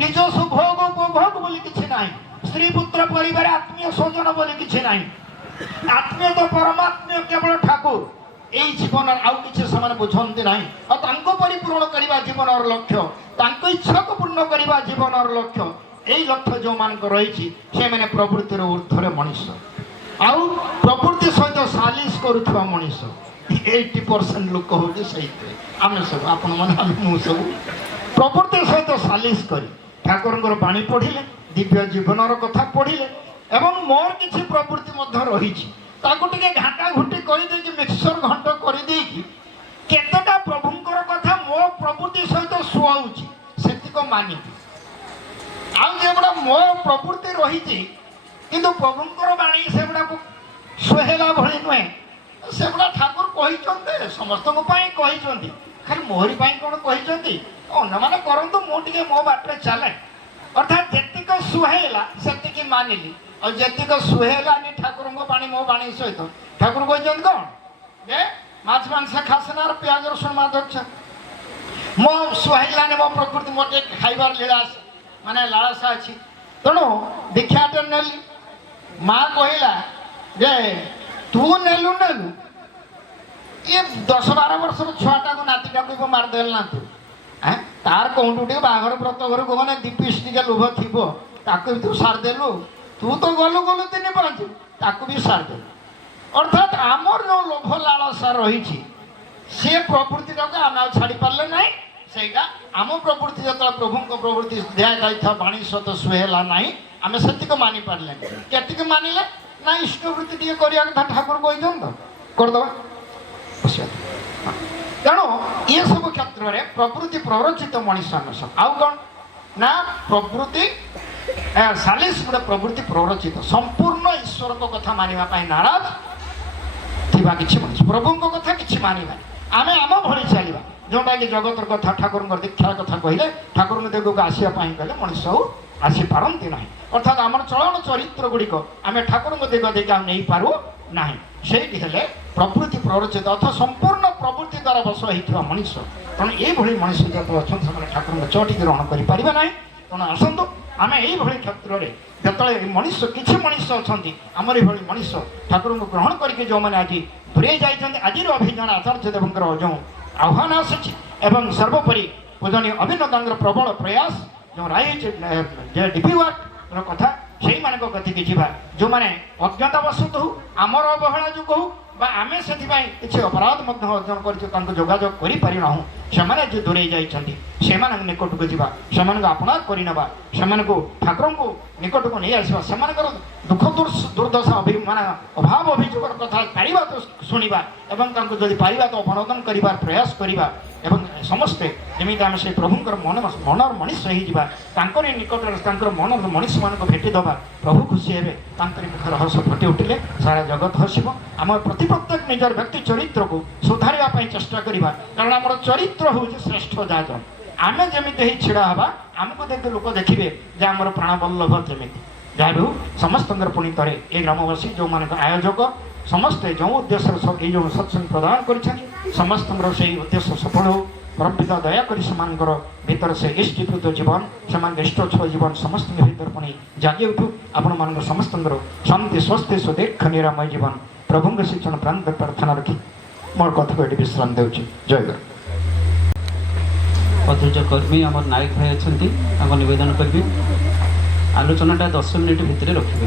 ନିଜସ୍ୱ ଭୋଗ ଉପଭୋଗ ବୋଲି କିଛି ନାହିଁ, ସ୍ତ୍ରୀ ପୁତ୍ର ପରିବାର ଆତ୍ମୀୟ ସ୍ୱଜନ ବୋଲି କିଛି ନାହିଁ। ଆତ୍ମୀୟ ତ ପରମାତ୍ମୀୟ କେବଳ ଠାକୁର। এই জীবনের আউ কিছু ସେମାନେ ବୁଝନ୍ତି ନାହିଁ। ଆଉ ତାଙ୍କୁ ପରିପୂରଣ କରିବା ଜୀବନର ଲକ୍ଷ୍ୟ, ତାଙ୍କ ଇଚ୍ଛାକୁ ପୂର୍ଣ୍ଣ କରିବା ଜୀବନର ଲକ୍ଷ୍ୟ। এই ଲକ୍ଷ୍ୟ ଯେଉଁମାନଙ୍କ ରହିଛି ସେମାନେ ପ୍ରବୃତ୍ତିର ଊର୍ଦ୍ଧ୍ୱରେ ମଣିଷ, ଆଉ ପ୍ରକୃତି ସହିତ ସାଲିସ କରୁଥିବା ମଣିଷ। 80% ଲୋକ ହେଉଛି ସେଇଥିରେ। ଆମେ ସବୁ, ଆପଣମାନେ, ଆମେ, ମୁଁ ସବୁ ପ୍ରକୃତି ସହିତ ସାଲିସ କରି ଠାକୁରଙ୍କର ବାଣୀ ପଢ଼ିଲେ, ଦିବ୍ୟ ଜୀବନର କଥା ପଢ଼ିଲେ, ଏବଂ ମୋର କିଛି ପ୍ରବୃତ୍ତି ମଧ୍ୟ ରହିଛି ତାକୁ ଟିକେ ଘାଣ୍ଟା ଘୁଣ୍ଟି କରିଦେଇକି ମିକ୍ସଚର ଘଣ୍ଟ କରିଦେଇକି କେତେଟା ପ୍ରଭୁଙ୍କର କଥା ମୋ ପ୍ରବୃତ୍ତି ସହିତ ଶୁଆଉଛି ସେତିକ ମାନିବି। ଆଉ ଯେଗୁଡ଼ା ମୋ ପ୍ରବୃତ୍ତି ରହିଛି କିନ୍ତୁ ପ୍ରଭୁଙ୍କର ବାଣୀ ସେଗୁଡ଼ାକୁ ସୁହେଲା ଭଳି ନୁହେଁ, ସେଗୁଡ଼ା ଠାକୁର କହିଛନ୍ତି, ସମସ୍ତଙ୍କ ପାଇଁ କହିଛନ୍ତି, ଖାଲି ମୋରି ପାଇଁ କ'ଣ କହିଛନ୍ତି? ଅନ୍ୟମାନେ କରନ୍ତୁ, ମୁଁ ଟିକେ ମୋ ବାଟରେ ଚାଲେ। ଅର୍ଥାତ୍ ଯେତିକ ସୁହେଲା ସେତିକି ମାନିଲି, ଆଉ ଯେତିକ ସୁହେଲାନି ଠାକୁରଙ୍କ ବାଣୀ ମୋ ବାଣୀ ସହିତ। ଠାକୁର କହିଛନ୍ତି କ'ଣ? ଯେ ମାଛ ମାଂସ ଖାସନା, ପିଆଜ ରସୁଣ ମାଧୁର୍ୟ ମୋ ସୁହାଇଲାନି, ମୋ ପ୍ରକୃତି ମୋର ଟିକେ ଖାଇବାର ଲୀଳାସ ମାନେ ଲାଳସା ଅଛି। ତେଣୁ ଦୀକ୍ଷାଟେ ନେଲି। ମା କହିଲା ଯେ ତୁ ନେଲୁ ନେଲୁ, ଇଏ 10-12 ବର୍ଷର ଛୁଆଟାକୁ ନାତିଟାକୁ ମାରିଦେଲ ନା ତୁ? ତାର କୋଉଠୁ ଟିକେ ବାହାଘର ବ୍ରତ ଘରକୁ ମାନେ 2 ପିସ୍ ଟିକେ ଲୋଭ ଥିବ, ତାକୁ ବି ତୁ ସାରିଦେଲୁ। ତୁ ତ ଗଲୁ 3-5, ତାକୁ ବି ସାରିଦେଲୁ। ଅର୍ଥାତ୍ ଆମର ଯେଉଁ ଲୋଭ ଲାଳସା ରହିଛି ସେ ପ୍ରବୃତ୍ତିଟାକୁ ଆମେ ଆଉ ଛାଡ଼ି ପାରିଲେ ନାହିଁ। ସେଇଟା ଆମ ପ୍ରବୃତ୍ତି ଯେତେବେଳେ ପ୍ରଭୁଙ୍କ ପ୍ରବୃତ୍ତି ଦିଆଯାଇଥିବା ବାଣୀ ସହିତ ସୁହେଲା ନାହିଁ, ଆମେ ସେତିକି ମାନି ପାରିଲେନି। କେତିକି ମାନିଲେ ନା ଇଷ୍ଟବୃତ୍ତି ଟିକେ କରିବା କଥା ଠାକୁର କହିଛନ୍ତି ତ କରିଦେବା। ତେଣୁ ଏସବୁ କ୍ଷେତ୍ରରେ ପ୍ରକୃତି ପ୍ରରୋଚିତ ମଣିଷ ଆମେ ସବୁ। ଆଉ କ'ଣ ନା ପ୍ରକୃତି ସାଲିସ ଗୋଟେ ପ୍ରକୃତି ପ୍ରରୋଚିତ, ସମ୍ପୂର୍ଣ୍ଣ ଈଶ୍ୱରଙ୍କ କଥା ମାନିବା ପାଇଁ ନାରାଜ ଥିବା କିଛି ମଣିଷ, ପ୍ରଭୁଙ୍କ କଥା କିଛି ମାନିବାନି। ଆମେ ଆମ ଭଳି ଚାଲିବା, ଯେଉଁଟାକି ଜଗତର କଥା, ଠାକୁରଙ୍କର ଦୀକ୍ଷାର କଥା କହିଲେ, ଠାକୁରଙ୍କ ଦିଗକୁ ଆସିବା ପାଇଁ କହିଲେ ମଣିଷ ଆଉ ଆସିପାରନ୍ତି ନାହିଁ। ଅର୍ଥାତ୍ ଆମର ଚଳନ ଚରିତ୍ର ଗୁଡ଼ିକ ଆମେ ଠାକୁରଙ୍କ ଦିଗ ଦେଇକି ଆଉ ନେଇପାରୁ ନାହିଁ। ସେଇଠି ହେଲେ ପ୍ରକୃତି ପ୍ରରୋଚିତ ଅର୍ଥାତ୍ ସମ୍ପୂର୍ଣ୍ଣ ପ୍ରବୃତ୍ତି ଦ୍ୱାରା ବଶ ହେଇଥିବା ମଣିଷ। ତେଣୁ ଏଇଭଳି ମଣିଷ ଯେତେବେଳେ ଅଛନ୍ତି ସେମାନେ ଠାକୁରଙ୍କ ଚଟି ଗ୍ରହଣ କରିପାରିବେ ନାହିଁ। ତେଣୁ ଆସନ୍ତୁ ଆମେ ଏଇଭଳି କ୍ଷେତ୍ରରେ ଯେତେବେଳେ ମଣିଷ, କିଛି ମଣିଷ ଅଛନ୍ତି ଆମର ଏଇଭଳି ମଣିଷ ଠାକୁରଙ୍କୁ ଗ୍ରହଣ କରିକି ଯେଉଁମାନେ ଆଜି ଦୂରେଇ ଯାଇଛନ୍ତି, ଆଜିର ଅଭିଯାନ ଆଚାର୍ଯ୍ୟ ଦେବଙ୍କର ଯେଉଁ ଆହ୍ୱାନ ଆସିଛି ଏବଂ ସର୍ବୋପରି ପୂଜନୀୟ ଅଭିନନ୍ଦଙ୍କର ପ୍ରବଳ ପ୍ରୟାସ, ଯେଉଁ ରାଇଟ୍ ଯେ ଡିପି ୱାର୍କର କଥା, ସେଇମାନଙ୍କ କତିକି ଯିବା। ଯେଉଁମାନେ ଅଜ୍ଞତାବଶତଃ ହଉ, ଆମର ଅବହେଳା ଯୋଗୁଁ ହଉ, ବା ଆମେ ସେଥିପାଇଁ କିଛି ଅପରାଧ ମଧ୍ୟ ଅର୍ଜନ କରିଛୁ ତାଙ୍କୁ ଯୋଗାଯୋଗ କରିପାରିନାହୁଁ, ସେମାନେ ଯେ ଦୂରେଇ ଯାଇଛନ୍ତି ସେମାନଙ୍କ ନିକଟକୁ ଯିବା, ସେମାନଙ୍କୁ ଆପଣାର କରିନେବା, ସେମାନଙ୍କୁ ଠାକୁରଙ୍କୁ ନିକଟକୁ ନେଇ ଆସିବା, ସେମାନଙ୍କର ଦୁଃଖ ଦୁର୍ଦ୍ଦଶା ମାନେ ଅଭାବ ଅଭିଯୋଗର କଥା ପାରିବା ତ ଶୁଣିବା ଏବଂ ତାଙ୍କୁ ଯଦି ପାରିବା ତ ଅବନୋଦନ କରିବାର ପ୍ରୟାସ କରିବା ଏବଂ ସମସ୍ତେ ଯେମିତି ଆମେ ସେ ପ୍ରଭୁଙ୍କର ମନର ମଣିଷ ହେଇଯିବା, ତାଙ୍କରି ନିକଟରେ ତାଙ୍କର ମନର ମଣିଷମାନଙ୍କୁ ଭେଟିଦେବା, ପ୍ରଭୁ ଖୁସି ହେବେ, ତାଙ୍କରି ମୁଖର ହସ ଫୁଟି ଉଠିଲେ ସାରା ଜଗତ ହସିବ। ଆମ ପ୍ରତି ପ୍ରତ୍ୟେକ ନିଜର ବ୍ୟକ୍ତି ଚରିତ୍ରକୁ ସୁଧାରିବା ପାଇଁ ଚେଷ୍ଟା କରିବା, କାରଣ ଆମର ଚରିତ୍ର ହେଉଛି ଶ୍ରେଷ୍ଠ ଯାଜନ। ଆମେ ଯେମିତି ହେଇ ଛିଡ଼ା ହେବା, ଆମକୁ ଦେଖି ଲୋକ ଦେଖିବେ ଯେ ଆମର ପ୍ରାଣବଲ୍ଲଭ ଯେମିତି। ଯାହା ବି ହଉ ସମସ୍ତଙ୍କର ପୁଣି ଥରେ ଏ ଗ୍ରାମବାସୀ ଯେଉଁମାନଙ୍କ ଆୟୋଜକ ସମସ୍ତେ ଯେଉଁ ଉଦ୍ଦେଶ୍ୟର ଏଇ ଯେଉଁ ସତ୍ସଙ୍ଗ ପ୍ରଦାନ କରିଛନ୍ତି ସମସ୍ତଙ୍କର ସେଇ ଉଦ୍ଦେଶ୍ୟ ସଫଳ ହେଉ। ପରମପିତା ଦୟାକରି ସେମାନଙ୍କର ଭିତରେ ସେ ଇଷ୍ଟୀକୃତ ଜୀବନ, ସେମାନଙ୍କ ଇଷ୍ଟଛଳ ଜୀବନ ସମସ୍ତଙ୍କ ଭିତରେ ପୁଣି ଜାଗି ଉଠୁ। ଆପଣମାନଙ୍କର ସମସ୍ତଙ୍କର ଶାନ୍ତି ସ୍ୱସ୍ତି ସୁଦୀର୍ଘ ନିରାମୟ ଜୀବନ ପ୍ରଭୁଙ୍କ ଶିକ୍ଷଣ ପ୍ରାନ୍ତ ପ୍ରାର୍ଥନା ରଖି ମୋର କଥାକୁ ଏଠି ବିଶ୍ରାମ ଦେଉଛି। ଜୟ ଗୁରୁ। ଅଧୈର୍ଯ୍ୟ କର୍ମୀ ଆମର ନାୟକ ଭାଇ ଅଛନ୍ତି, ତାଙ୍କ ନିବେଦନ କରିବି। ଆଲୋଚନାଟା 10 ମିନିଟ୍ ଭିତରେ ରଖିବେ।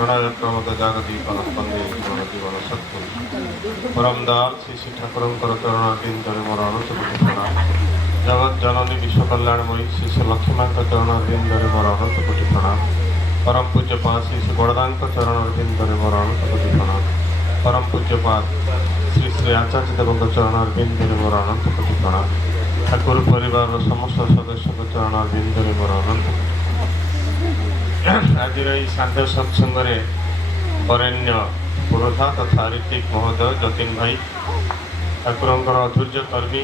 ଗଣଯାତ୍ରା ଜାଗତି ପରସ୍ପନ୍ଦେ ଜୀବନ ଜୀବନ ସତ୍ପୁର ପରମ ଦାସ ଶ୍ରୀ ଶ୍ରୀ ଠାକୁରଙ୍କର ଚରଣ ବିନ୍ଦରେ ମୋର ଅନନ୍ତ କୋଟି ପ୍ରଣାମ। ଜଗତ ଜନନୀ ବିଶ୍ୱ କଲ୍ୟାଣମୟୀ ଶ୍ରୀ ଶ୍ରୀ ଲକ୍ଷ୍ମୀମାଙ୍କ ଚରଣ ବିନ୍ଦରେ ମୋର ଅନନ୍ତ କୋଟି ପ୍ରଣାମ। ପରମ ପୂଜ୍ୟପାଦ ଶ୍ରୀ ଶ୍ରୀ ବଡ଼ଦାଙ୍କ ଚରଣ ବିନ୍ଦରେ ମୋର ଅନନ୍ତ କୋଟି ପ୍ରଣାମ। ପରମ ପୂଜ୍ୟପାଦ ଶ୍ରୀ ଶ୍ରୀ ଆଚାର୍ଯ୍ୟ ଦେବଙ୍କ ଚରଣ ବିନ୍ଦରେ ମୋର ଅନନ୍ତ କୋଟି ପ୍ରଣାମ। ଠାକୁର ପରିବାରର ସମସ୍ତ ସଦସ୍ୟଙ୍କ ଚରଣ ବିନ୍ଦରେ ମୋର ଅନନ୍ତ। ଆଜିର ଏହି ସାନ୍ଧ୍ୟ ସତ୍ସଙ୍ଗରେ ବରେଣ୍ୟ ପୁରୋଧା ତଥା ଋତିକ ମହୋଦୟ ଯତୀନ ଭାଇ, ଠାକୁରଙ୍କର ଅଧୈର୍ଯ୍ୟ କର୍ମୀ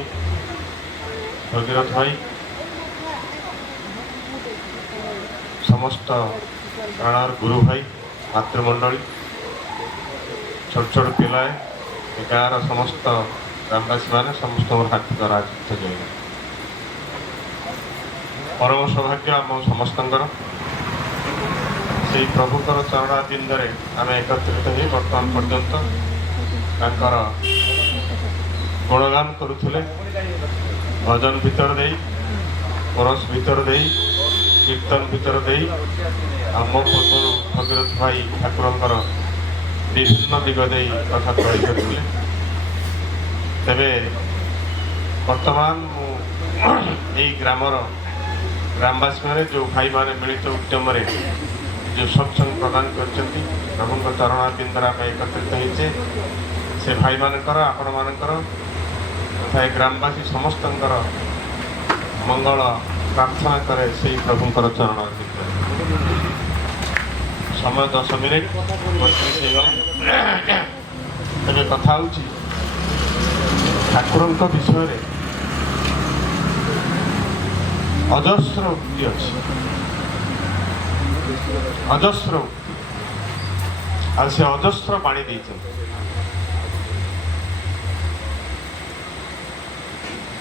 ଭଗୀରଥ ଭାଇ, ସମସ୍ତ ପ୍ରାଣର ଗୁରୁ ଭାଇ, ମାତୃମଣ୍ଡଳୀ, ଛୋଟ ଛୋଟ ପିଲାଏ, ଏ ଗାଁର ସମସ୍ତ ଗ୍ରାମବାସୀମାନେ ସମସ୍ତଙ୍କର ହାର୍ଦ୍ଦିକ ରାଜପଥ ଜୟ। ପରମ ସୌଭାଗ୍ୟ ଆମ ସମସ୍ତଙ୍କର ସେଇ ପ୍ରଭୁଙ୍କର ଚରଣାବିନ୍ଦରେ ଆମେ ଏକତ୍ରିତ ହୋଇ ବର୍ତ୍ତମାନ ପର୍ଯ୍ୟନ୍ତ ତାଙ୍କର ଗୁଣଗାନ କରୁଥିଲେ। ଭଜନ ଭିତର ଦେଇ, କୋରସ ଭିତର ଦେଇ, କୀର୍ତ୍ତନ ଭିତର ଦେଇ ଆମ ପୂର୍ବରୁ ଭଗୀରଥ ଭାଇ ଠାକୁରଙ୍କର ବିଭିନ୍ନ ଦିଗ ଦେଇ କଥା କହି କରିଥିଲେ। ତେବେ ବର୍ତ୍ତମାନ ମୁଁ ଏଇ ଗ୍ରାମବାସୀମାନେ ଯେଉଁ ଭାଇମାନେ ମିଳିତ ଉଦ୍ୟମରେ ଯେଉଁ ସତ୍ସଙ୍ଗ ପ୍ରଦାନ କରିଛନ୍ତି, ପ୍ରଭୁଙ୍କ ଚରଣାବିନ୍ଦରେ ଆମେ ଏକତ୍ରିତ ହେଇଛେ, ସେ ଭାଇମାନଙ୍କର ଆପଣମାନଙ୍କର ତଥା ଏ ଗ୍ରାମବାସୀ ସମସ୍ତଙ୍କର ମଙ୍ଗଳ ପ୍ରାର୍ଥନା କରେ ସେଇ ପ୍ରଭୁଙ୍କର ଚରଣାବିନ୍ଦରେ। ସମୟ 10 ମିନିଟ୍ 35 ହେଇଗଲା। ଏବେ କଥା ହେଉଛି ଠାକୁରଙ୍କ ବିଷୟରେ ଅଜସ୍ର ଉକ୍ତି ଅଛି, ଅଜସ୍ର ଆଉ ସେ ଅଜସ୍ର ବାଣୀ ଦେଇଛନ୍ତି।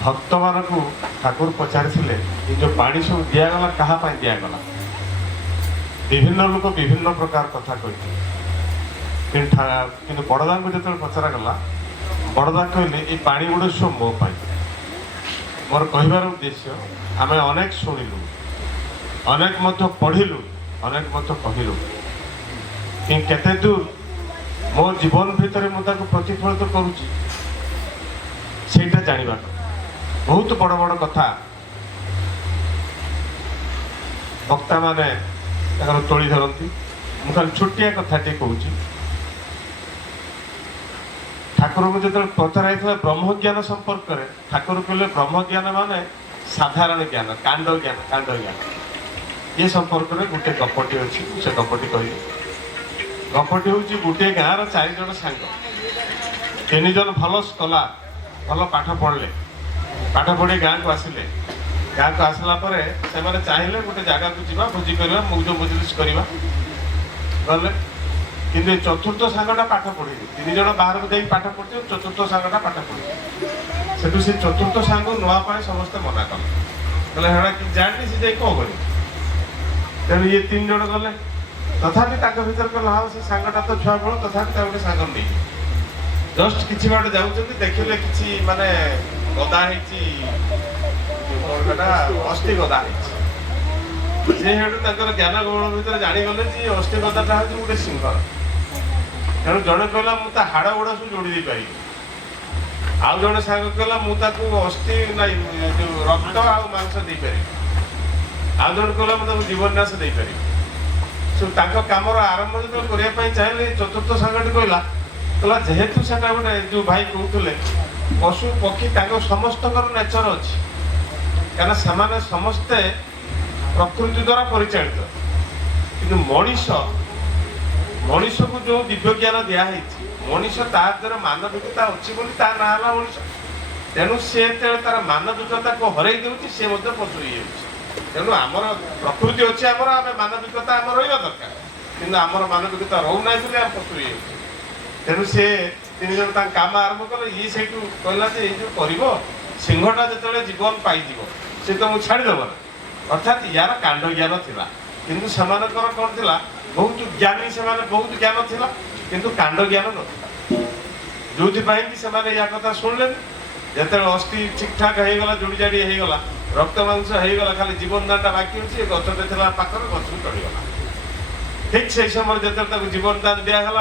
ଭକ୍ତମାନଙ୍କୁ ଠାକୁର ପଚାରିଥିଲେ ଏ ଯେଉଁ ବାଣୀ ସବୁ ଦିଆଗଲା କାହା ପାଇଁ ଦିଆଗଲା? ବିଭିନ୍ନ ଲୋକ ବିଭିନ୍ନ ପ୍ରକାର କଥା କହିଥିଲେ, କିନ୍ତୁ ବଡ଼ଦାଙ୍କୁ ଯେତେବେଳେ ପଚରାଗଲା, ବଡ଼ଦା କହିଲେ ଏ ବାଣୀ ଗୁଡ଼ା ସବୁ ମୋ ପାଇଁ। ମୋର କହିବାର ଉଦ୍ଦେଶ୍ୟ, ଆମେ ଅନେକ ଶୁଣିଲୁ, ଅନେକ ମଧ୍ୟ ପଢ଼ିଲୁ, ଅନେକ ମଧ୍ୟ କହିଲୁ, କିନ୍ତୁ କେତେ ଦୂର ମୋ ଜୀବନ ଭିତରେ ମୁଁ ତାକୁ ପ୍ରତିଫଳିତ କରୁଛି ସେଇଟା ଜାଣିବା କଥା। ବହୁତ ବଡ଼ ବଡ଼ କଥା ବକ୍ତାମାନେ ତାଙ୍କର ତୋଳି ଧରନ୍ତି। ମୁଁ ଖାଲି ଛୋଟିଆ କଥାଟିଏ କହୁଛି। ଠାକୁରଙ୍କୁ ଯେତେବେଳେ ପଚରା ହେଇଥିଲା ବ୍ରହ୍ମଜ୍ଞାନ ସମ୍ପର୍କରେ, ଠାକୁର କହିଲେ ବ୍ରହ୍ମଜ୍ଞାନ ମାନେ ସାଧାରଣ ଜ୍ଞାନ, କାଣ୍ଡ ଜ୍ଞାନ। ଏ ସମ୍ପର୍କରେ ଗୋଟେ ଗପଟି ଅଛି, ସେ ଗପଟି କହିବି। ଗପଟି ହେଉଛି ଗୋଟିଏ ଗାଁର 4 ଜଣ ସାଙ୍ଗ, 3 ଜଣ ଭଲ ସ୍କଲାର, ଭଲ ପାଠ ପଢ଼ିଲେ, ପାଠ ପଢ଼ି ଗାଁକୁ ଆସିଲେ। ଗାଁକୁ ଆସିଲା ପରେ ସେମାନେ ଚାହିଁଲେ ଗୋଟେ ଜାଗାକୁ ଯିବା, ଭୋଜି କରିବା, ମଉଜ ମଜଲିସ୍ କରିବା, ଗଲେ। କିନ୍ତୁ ଏ ଚତୁର୍ଥ ସାଙ୍ଗଟା ପାଠ ପଢ଼ିନି। 3 ଜଣ ବାହାରକୁ ଯାଇକି ପାଠ ପଢ଼ିଥିଲେ, ଚତୁର୍ଥ ସାଙ୍ଗଟା ପାଠ ପଢ଼ିନି। ସେଠୁ ସେ ଚତୁର୍ଥ ସାଙ୍ଗ ନୂଆ ପାଇଁ ସମସ୍ତେ ମନା କଲେ, କହିଲେ ହେଡ଼ା କି ଜାଣିନି, ସେ ଯାଇ କ'ଣ କରିବ? ତେଣୁ ଇଏ 3 ଜଣ ଗଲେ। ତଥାପି ତାଙ୍କ ଭିତରେ କହିଲେ ହଁ ସେ ସାଙ୍ଗଟା ତ ଛୁଆ ବେଳ, ତଥାପି ତା ଗୋଟେ ସାଙ୍ଗ ନେଇକି ଜଷ୍ଟ କିଛି ବାଟ ଯାଉଛନ୍ତି, ଦେଖିଲେ କିଛି ମାନେ ଗଦା ହେଇଛି, ଅସ୍ଥି ଗଦା ହେଇଛି। ସେ ହେଠୁ ତାଙ୍କର ଜ୍ଞାନ ଗୌଣ ଭିତରେ ଜାଣିଗଲେ ଯେ ଅସ୍ଥି ଗଦାଟା ହେଉଛି ଗୋଟେ ସିଂହ। ତେଣୁ ଜଣେ କହିଲା ମୁଁ ତା ହାଡ଼ ଗୋଡ଼ ସବୁ ଯୋଡ଼ି ଦେଇପାରିବି, ଆଉ ଜଣେ ସାଙ୍ଗ କହିଲା ମୁଁ ତାକୁ ଅସ୍ଥି ନାଇଁ ଯୋଉ ରକ୍ତ ଆଉ ମାଂସ ଦେଇପାରିବି, ଆଉ ଜଣେ କହିଲା ମୁଁ ତାକୁ ଜୀବନ୍ୟାସ ଦେଇପାରିବି। ସବୁ ତାଙ୍କ କାମର ଆରମ୍ଭ ଯେତେବେଳେ କରିବା ପାଇଁ ଚାହିଁଲେ ଚତୁର୍ଥ ସାଙ୍ଗଟି କହିଲା ଯେହେତୁ ସେଟା ଗୋଟେ ଯୋଉ ଭାଇ କହୁଥିଲେ ପଶୁ ପକ୍ଷୀ ତାଙ୍କ ସମସ୍ତଙ୍କର ନେଚର ଅଛି, କାରଣ ସେମାନେ ସମସ୍ତେ ପ୍ରକୃତି ଦ୍ୱାରା ପରିଚାଳିତ, କିନ୍ତୁ ମଣିଷକୁ ଯୋଉ ଦିବ୍ୟ ଜ୍ଞାନ ଦିଆହେଇଛି, ମଣିଷ ତା ଦ୍ୱାରା ମାନବିକତା ଅଛି ବୋଲି ତା ନାଁ ହେଲା ମଣିଷ। ତେଣୁ ସେ ଯେତେବେଳେ ତାର ମାନବିକତାକୁ ହରେଇ ଦେଉଛି ସେ ମଧ୍ୟ ପଶୁ ହେଇଯାଉଛି। ତେଣୁ ଆମର ପ୍ରକୃତି ଅଛି ଆମର, ଆମେ ମାନବିକତା ଆମର ରହିବା ଦରକାର, କିନ୍ତୁ ଆମର ମାନବିକତା ରହୁନାହିଁ ବୋଲି ଆମେ ପଶୁ ହେଇଯାଉଛି। ତେଣୁ ସେ 3 ଜଣ ତାଙ୍କ କାମ ଆରମ୍ଭ କଲେ। ଇଏ ସେଇଠୁ କହିଲା ଯେ ଏଇ ଯୋଉ କରିବ ସିଂହଟା ଯେତେବେଳେ ଜୀବନ ପାଇଯିବ ସେ ତମକୁ ଛାଡ଼ିଦେବ ନା, ଅର୍ଥାତ୍ ୟାର କାଣ୍ଡ ଜ୍ଞାନ ଥିଲା, କିନ୍ତୁ ସେମାନଙ୍କର କ'ଣ ଥିଲା ବହୁତ ଜ୍ଞାନୀ, ସେମାନେ ବହୁତ ଜ୍ଞାନ ଥିଲା କିନ୍ତୁ କାଣ୍ଡ ଜ୍ଞାନ ନଥିଲା, ଯୋଉଥିପାଇଁ କି ସେମାନେ ୟା କଥା ଶୁଣିଲେନି। ଯେତେବେଳେ ଅସ୍ଥି ଠିକ୍ ଠାକ୍ ହେଇଗଲା, ଯୋଡ଼ି ଜାଡ଼ି ହେଇଗଲା, ରକ୍ତ ମାଂସ ହେଇଗଲା, ଖାଲି ଜୀବନ ଦାନଟା ବାକି ଅଛି, ଏ ଗଛଟେ ଥିଲା ପାଖରେ ଗଛକୁ ଚଢ଼ିଗଲା। ଠିକ୍ ସେଇ ସମୟରେ ଯେତେବେଳେ ତାକୁ ଜୀବନ ଦାନ ଦିଆଗଲା,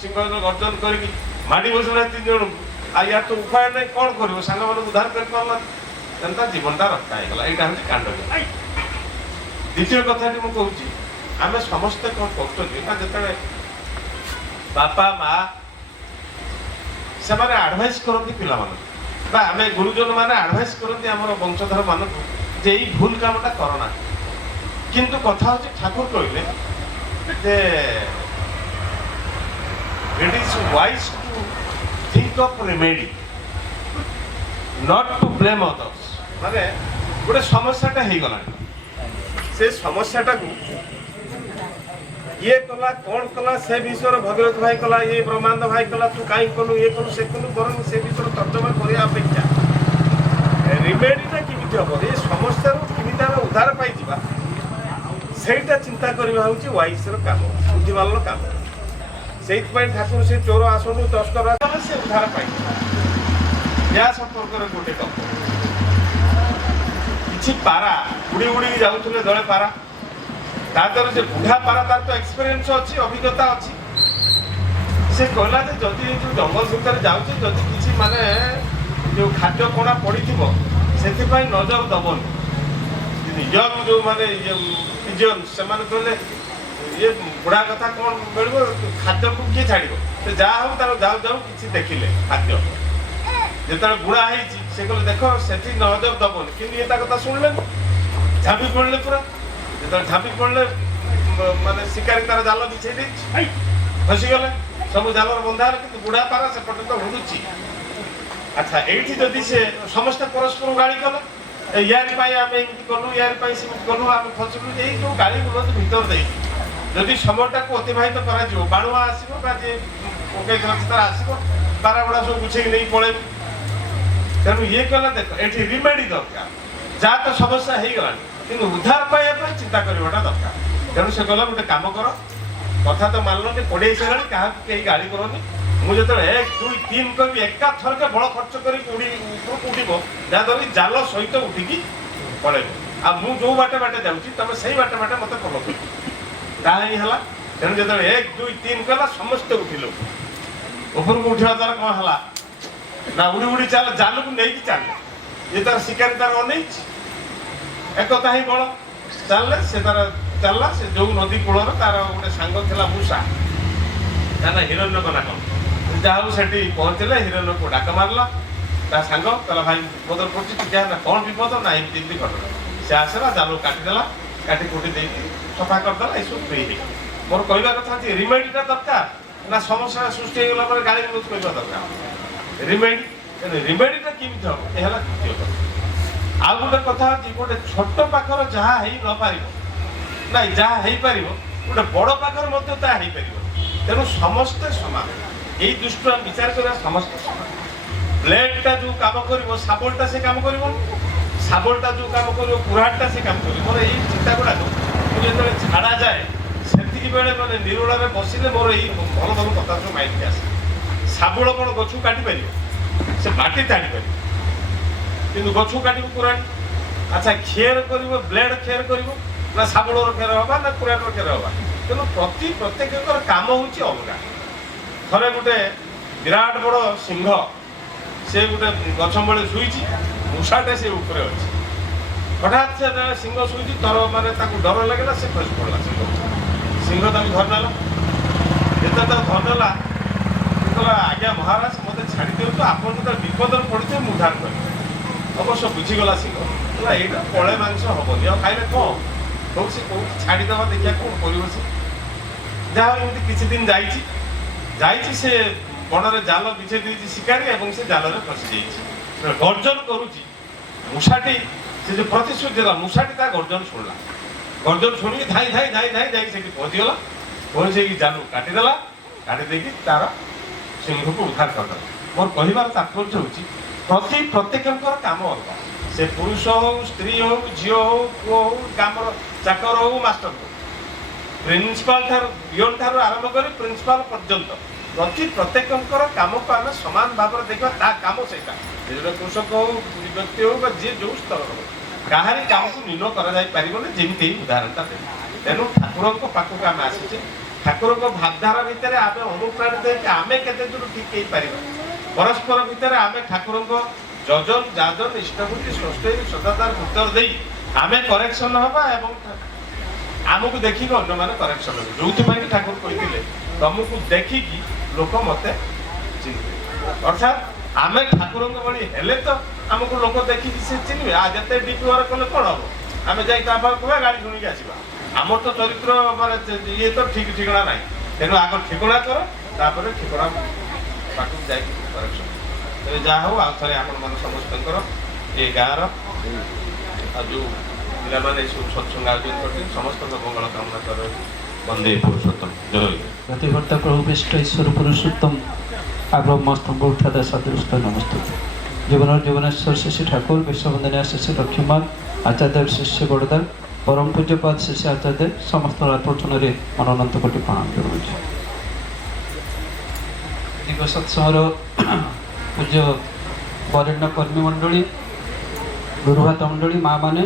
ସିଂହ ଗର୍ଜନ କରିକି ମାଡ଼ି ବସିଲା 3 ଜଣଙ୍କୁ, ଆଉ ୟାର ତ ଉପାୟ ନାହିଁ, କ'ଣ କରିବ, ସାଙ୍ଗମାନଙ୍କୁ ଉଦ୍ଧାର କରିପାରିଲାନି, ତେଣୁ ତା ଜୀବନଟା ରକ୍ଷା ହେଇଗଲା। ଏଇଟା ହେଉଛି କାଣ୍ଡ ଜ୍ଞାନ। ଦ୍ୱିତୀୟ କଥାଟି ମୁଁ କହୁଛି, ଆମେ ସମସ୍ତେ କ'ଣ କରୁଛନ୍ତି ନା, ଯେତେବେଳେ ବାପା ମା ସେମାନେ ଆଡଭାଇସ୍ କରନ୍ତି ପିଲାମାନଙ୍କୁ, ବା ଆମେ ଗୁରୁଜନ ମାନେ ଆଡଭାଇସ୍ କରନ୍ତି ଆମର ବଂଶଧର ମାନଙ୍କୁ ଯେ ଏଇ ଭୁଲ କାମଟା କରନା, କିନ୍ତୁ କଥା ହଉଛି ଠାକୁର କହିଲେ ଯେ it is wise to think of remedy, not to blame others। ମାନେ ଗୋଟେ ସମସ୍ୟାଟା ହେଇଗଲାଣି, ସେ ସମସ୍ୟାଟାକୁ ଇଏ କଲା କ'ଣ କଲା ସେ ବିଷୟରେ ଭଗୀରଥ ଭାଇ କଲା, ଇଏ ବ୍ରହ୍ମାନନ୍ଦ ଭାଇ କଲା, ତୁ କାହିଁ କଲୁ, ଇଏ କଲୁ ସେ କଲୁ, ବରଂ ସେ ବିଷୟରେ ତର୍ଜମା କରିବା ଅପେକ୍ଷା ରିମେଡିଟା କେମିତି ହବ, ଏ ସମସ୍ୟାରୁ କେମିତି ଆମେ ଉଦ୍ଧାର ପାଇଯିବା, ସେଇଟା ଚିନ୍ତା କରିବା ହେଉଛି ୱାଇସ୍ର କାମ, ବୁଦ୍ଧିମାନର କାମ। ସେଇଥିପାଇଁ ଠାକୁର ସେ ଚୋର ଆସନ୍ତୁ, ତସ୍କର ଆସନ୍ତୁ, ସେ ଉଦ୍ଧାର ପାଇଯିବ। ଏହା ସମ୍ପର୍କରେ ଗୋଟେ କଥା, କିଛି ପାରା ଉଡ଼ି ଉଡ଼ିକି ଯାଉଥିଲେ, ଦଳେ ପାରା, ତା ଦ୍ୱାରା ଯେ ବୁଢ଼ା ପାରା ତାର ତ ଏକ୍ସପିରିଏନ୍ସ ଅଛି, ଅଭିଜ୍ଞତା ଅଛି, ସେ କହିଲା ଯେ ଯଦି ଏ ଯେଉଁ ଜଙ୍ଗଲ ଭିତରେ ଯାଉଛି, ଯଦି କିଛି ମାନେ ଯେଉଁ ଖାଦ୍ୟ କଣା ପଡ଼ିଥିବ ସେଥିପାଇଁ ନଜର ଦେବନି। ୟଙ୍ଗ ଯେଉଁମାନେ ପିଜନ ସେମାନେ କହିଲେ ଇଏ ବୁଢ଼ା କଥା କ'ଣ ମିଳିବ, ଖାଦ୍ୟକୁ କିଏ ଛାଡ଼ିବ, ସେ ଯାହା ହଉ ତାର ଯାଉ ଯାଉ କିଛି ଦେଖିଲେ ଖାଦ୍ୟ, ଯେତେବେଳେ ବୁଢ଼ା ହେଇଛି ସେ କହିଲେ ଦେଖ ସେଠି ନଜର ଦେବନି, କିନ୍ତୁ ଇଏ ତା କଥା ଶୁଣିଲେନି, ଝାମ୍ପି ପଡ଼ିଲେ ପୁରା। ଯେତେବେଳେ ଝାମ୍ପି ପଡ଼ିଲେ ମାନେ ଶିକାରୀ ତାର ଜାଲ ବିଛେଇ ଦେଇଛି, ଫସିଗଲେ, ସବୁ ଜାଲର ବନ୍ଧା ହେଲେ, କିନ୍ତୁ ବୁଢ଼ା ପାରା ସେପଟେ ତ ଉଡ଼ୁଛି। ଆଚ୍ଛା, ଏଇଠି ଯଦି ସେ ସମସ୍ତେ ପରସ୍ପର ଗାଳି କଲେ, ୟାରି ପାଇଁ ଆମେ ଏମିତି କଲୁ, ୟାରି ପାଇଁ ସେମିତି କଲୁ, ଆମେ ଫସିଲୁ, ଏଇ ଯେଉଁ ଗାଳି ଗୁଲୋଜ ଭିତର ଦେଇକି ଯଦି ସମୟଟାକୁ ଅତିବାହିତ କରାଯିବ, ବାଣୁଆ ଆସିବ ବା ଯିଏ ପକେଇଥିଲା ତାର ଆସିବ, ପାରା ଗୁଡ଼ା ସବୁ ଗୁଛେଇକି ନେଇ ପଳେଇବ। ତେଣୁ ଇଏ କଲେ ଦେଖ ଏଠି ରିମେଡି ଦରକାର, ଯାହା ତ ସମସ୍ୟା ହେଇଗଲାଣି, କିନ୍ତୁ ଉଦ୍ଧାର ପାଇବା ପାଇଁ ଚିନ୍ତା କରିବାଟା ଦରକାର। ତେଣୁ ସେ କହିଲା ଗୋଟେ କାମ କର, କଥା ତ ମାନିଲନି, ପଡ଼େଇ ସାରିଲାଣି, କାହାକୁ କେହି ଗାଳି କରନି, ମୁଁ ଯେତେବେଳେ 1 2 3 କହିବି ଏକାଥରକେ ବଳ ଖର୍ଚ୍ଚ କରିକି ଉପରକୁ ଉଠିବ, ଯାହାଦ୍ୱାରା ଜାଲ ସହିତ ଉଠିକି ପଳେଇବ, ଆଉ ମୁଁ ଯେଉଁ ବାଟେ ବାଟେ ଯାଉଛି ତମେ ସେଇ ବାଟେ ବାଟେ ମୋତେ ଫଲୋ କରିବ। ତାହା ହିଁ ହେଲା। ତେଣୁ ଯେତେବେଳେ 1 2 3 କଲା ସମସ୍ତେ ଉଠିଲେ, ଉପରକୁ ଉଠିବା ଦ୍ୱାରା କ'ଣ ହେଲା ନା ଉଡ଼ି ଉଡ଼ି ଚାଲ, ଜାଲକୁ ନେଇକି ଚାଲେ, ଇଏ ତାର ଶିକାରୀ ତାର ଅନେଇଛି, ଏକତା ହିଁ ବଳ, ଚାଲିଲେ ସେ ତାର ଚାଲିଲା। ସେ ଯେଉଁ ନଦୀ କୂଳର ତାର ଗୋଟେ ସାଙ୍ଗ ଥିଲା ମୂଷା, ତା ନା ହିରଣ୍ୟକ ନା କ'ଣ, ଯାହା ହଉ ସେଠି ପହଞ୍ଚିଲେ, ହିରଣ୍ୟକୁ ଡାକ ମାରିଲା, ତା ସାଙ୍ଗ କହିଲା ଭାଇ ବିପଦ ପଡ଼ୁଛି, ତୁ ଯାହା ନା କ'ଣ ବିପଦ ନା ଏମିତି ଏମିତି ଘଟଣା। ସେ ଆସିଲା, ଜାଲକୁ କାଟିଦେଲା, କାଟି କୁଟି ଦେଇକି ସଫା କରିଦେଲା, ଏସବୁ ଫ୍ରି ହେଇଗଲା। ମୋର କହିବା କଥା ଅଛି ରିମେଡିଟା ଦରକାର ନା ସମସ୍ୟା ସୃଷ୍ଟି ହେଇଗଲା ପରେ ଗାଳି ଗୁଲୋଜ କରିବା ଦରକାର, ରିମେଡି। ରିମେଡିଟା କେମିତି ହବ, ଏ ହେଲା ଦ୍ୱିତୀୟ କଥା। ଆଉ ଗୋଟେ କଥା ଅଛି, ଗୋଟେ ଛୋଟ ପାଖର ଯାହା ହେଇ ନପାରିବ ନାଇଁ, ଯାହା ହେଇପାରିବ ଗୋଟେ ବଡ଼ ପାଖରେ ମଧ୍ୟ ତାହା ହେଇପାରିବ। ତେଣୁ ସମସ୍ତେ ସମାନ, ଏଇ ଦୃଷ୍ଟିରୁ ଆମେ ବିଚାର କରିବା, ସମସ୍ତେ ସମାନ। ବ୍ଲେଡଟା ଯେଉଁ କାମ କରିବ ଶାବଳଟା ସେ କାମ କରିବନି, ଶାବଳଟା ଯେଉଁ କାମ କରିବ କୁରାଢ଼ଟା ସେ କାମ କରିବ। ମୋର ଏଇ ଚିନ୍ତା ଗୁଡ଼ାକ ମୁଁ ଯେତେବେଳେ ଛାଡ଼ା ଯାଏ ସେତିକି ବେଳେ ମାନେ ନିରୋଳାରେ ବସିଲେ ମୋର ଏଇ ଭଲ ଭଲ କଥା ସବୁ ମାଇଣ୍ଡକୁ ଆସେ। ଶାବଳ କ'ଣ ଗଛକୁ କାଟିପାରିବ, ସେ ମାଟି ତାଡ଼ିପାରିବ, କିନ୍ତୁ ଗଛକୁ କାଟିବ କୁରାଢ଼ୀ। ଆଚ୍ଛା, କ୍ଷେର କରିବ, ବ୍ଲେଡ୍ କ୍ଷେର କରିବ ନା ଶାବଳର କ୍ଷେର ହେବା ନା କୁରାଢ଼ର କ୍ଷେର ହେବା, ତେଣୁ ପ୍ରତ୍ୟେକଙ୍କର କାମ ହେଉଛି ଅଲଗା। ଥରେ ଗୋଟେ ବିରାଟ ବଡ଼ ସିଂହ ସେ ଗୋଟେ ଗଛ ମୂଳେ ଶୋଇଛି, ମୂଷାଟେ ସେ ଉପରେ ଅଛି। ହଠାତ୍ ସେ ସିଂହ ଶୋଇଛି, ମାନେ ତାକୁ ଡର ଲାଗିଲା, ସେ ଖସି ପଡ଼ିଲା। ସିଂହ ତାକୁ ଧରିନେଲା। ଯେତେବେଳେ ତାକୁ ଧରିନେଲା, କହିଲା ଆଜ୍ଞା ମହାରାଜ ମୋତେ ଛାଡ଼ି ଦିଅନ୍ତୁ, ଆପଣ ଯେତେବେଳେ ବିପଦରେ ପଡ଼ିଥିବେ ମୁଁ ଉଦ୍ଧାର କରିବି। ଅବଶ୍ୟ ବୁଝିଗଲା ସିଂହ, କହିଲା ଏଇଟା ପଳେ ମାଂସ ହବନି, ଆଉ ଖାଇଲେ କ'ଣ ହଉ, ସେ କହୁଛି ଛାଡ଼ିଦେବା, ଦେଖିବା କ'ଣ କରିବ ସେ। ଯାହା ହଉ ଏମିତି କିଛି ଦିନ ଯାଇଛି ସେ ବଣରେ ଜାଲ ବିଛେଇ ଦେଇଛି ଶିକାରୀ, ଏବଂ ସେ ଜାଲରେ ଫସିଯାଇଛି। ଗର୍ଜନ କରୁଛି ମୂଷାଟି, ସେ ଯେଉଁ ପ୍ରତିଶୋଧ ଦେଲା, ମୂଷାଟି ତା ଗର୍ଜନ ଶୁଣିଲା। ଗର୍ଜନ ଶୁଣିକି ଧାଇ ଯାଇକି ସେଠି ପହଞ୍ଚିଗଲା। ପହଞ୍ଚେଇକି ଜାଲକୁ କାଟିଦେଲା, କାଟି ଦେଇକି ତାର ସିଂହକୁ ଉଦ୍ଧାର କରିଦେଲା। ମୋର କହିବାର ତାତ୍ପର୍ଯ୍ୟ ହେଉଛି ପ୍ରତ୍ୟେକଙ୍କର କାମ ଅଲଗା। ସେ ପୁରୁଷ ହଉ, ସ୍ତ୍ରୀ ହଉ, ଝିଅ ହଉ, ପୁଅ ହଉ, କାମର ଚାକର ହଉ, ମାଷ୍ଟର ହଉ, ପ୍ରିନ୍ସିପାଲ ଠାରୁ ପିଅନ ଠାରୁ ଆରମ୍ଭ କରି ପ୍ରିନ୍ସିପାଲ ପର୍ଯ୍ୟନ୍ତ ପ୍ରତ୍ୟେକଙ୍କର କାମକୁ ଆମେ ସମାନ ଭାବରେ ଦେଖିବା। ତା କାମ ସେଇଟା, ସେ ଜଣେ କୃଷକ ହଉ, ବ୍ୟକ୍ତି ହଉ, ବା ଯିଏ ଯେଉଁ ସ୍ତରର ହଉ, କାହାରି କାମକୁ ନିମ୍ନ କରାଯାଇପାରିବନି, ଯେମିତି ଉଦାହରଣଟା ଦେବି। ତେଣୁ ଠାକୁରଙ୍କ ପାଖକୁ ଆମେ ଆସିଛେ, ଠାକୁରଙ୍କ ଭାବଧାରା ଭିତରେ ଆମେ ଅନୁପ୍ରାଣିତ ହେଇକି ଆମେ କେତେ ଦୂର ଠିକ୍ ହେଇପାରିବା, ପରସ୍ପର ଭିତରେ ଆମେ ଠାକୁରଙ୍କ ଯଜନ ଯାଜନ ଇଷ୍ଟଭୂତି ସ୍ରଷ୍ଟି ସଦାଚାର ଉତ୍ତର ଦେଇ ଆମେ କରେକ୍ସନ ହେବା, ଏବଂ ଆମକୁ ଦେଖିକି ଅନ୍ୟମାନେ କରେକ୍ସନ ହେବେ। ଯୋଉଥିପାଇଁ କି ଠାକୁର କହିଥିଲେ ତମକୁ ଦେଖିକି ଲୋକ ମତେ ଚିହ୍ନିବେ। ଅର୍ଥାତ୍ ଆମେ ଠାକୁରଙ୍କ ଭଳି ହେଲେ ତ ଆମକୁ ଲୋକ ଦେଖିକି ସେ ଚିହ୍ନିବେ। ଯେତେ ଡିପି ଘର କଲେ କ'ଣ ହବ, ଆମେ ଯାଇ ତା ପାଖକୁ କହିବା ଗାଡ଼ି ଶୁଣିକି ଆସିବା। ଆମର ତ ଚରିତ୍ର ମାନେ ଇଏ ତ ଠିକ୍ ଠିକଣା ନାହିଁ। ତେଣୁ ଆଗ ଠିକଣା କର, ତାପରେ ଠିକଣା ପାଖକୁ ଯାଇକି କରେକ୍ସନ। ତେବେ ଯାହା ହଉ, ଆଉ ଥରେ ଆପଣମାନେ ସମସ୍ତଙ୍କର ଏ ଗାଁର ଆଉ ଯେଉଁ ପିଲାମାନେ ଏସବୁ ସତ୍ସଙ୍ଗ ଆୟୋଜନ କରିଛନ୍ତି ସମସ୍ତଙ୍କ ମଙ୍ଗଳ କାମନା କର। ବନ୍ଦେ ପୁରୁଷୋତ୍ତମ ଜୟ। ପ୍ରତିଭର୍ତ୍ତା ପ୍ରଭୁ ବିଷ୍ଟ ଈଶ୍ୱର পুরুষোত্তম আব্রহ্মস্তম্ভ উঠাদা সদৃষ্ট নমস্তে। জীবনেশ্বর শিশু ঠাকুর বিশ্ববন্দনীয় শিষ্য লক্ষ্মীমান আচার্য শিষ্য বড়দার পরম পূজ্যপাদ শিষ্য আচার্য সমস্ত রাতোচନରେ মনোনন্ত কোটি প্রণাম জଣାଉଛି। ଦିଗ ସତ୍ସଙ୍ଗର ପୂଜ୍ୟ ବରେଣ୍ୟ କର୍ମୀ ମଣ୍ଡଳୀ, ଗୁରୁଭାତ ମଣ୍ଡଳୀ, ମା ମାନେ,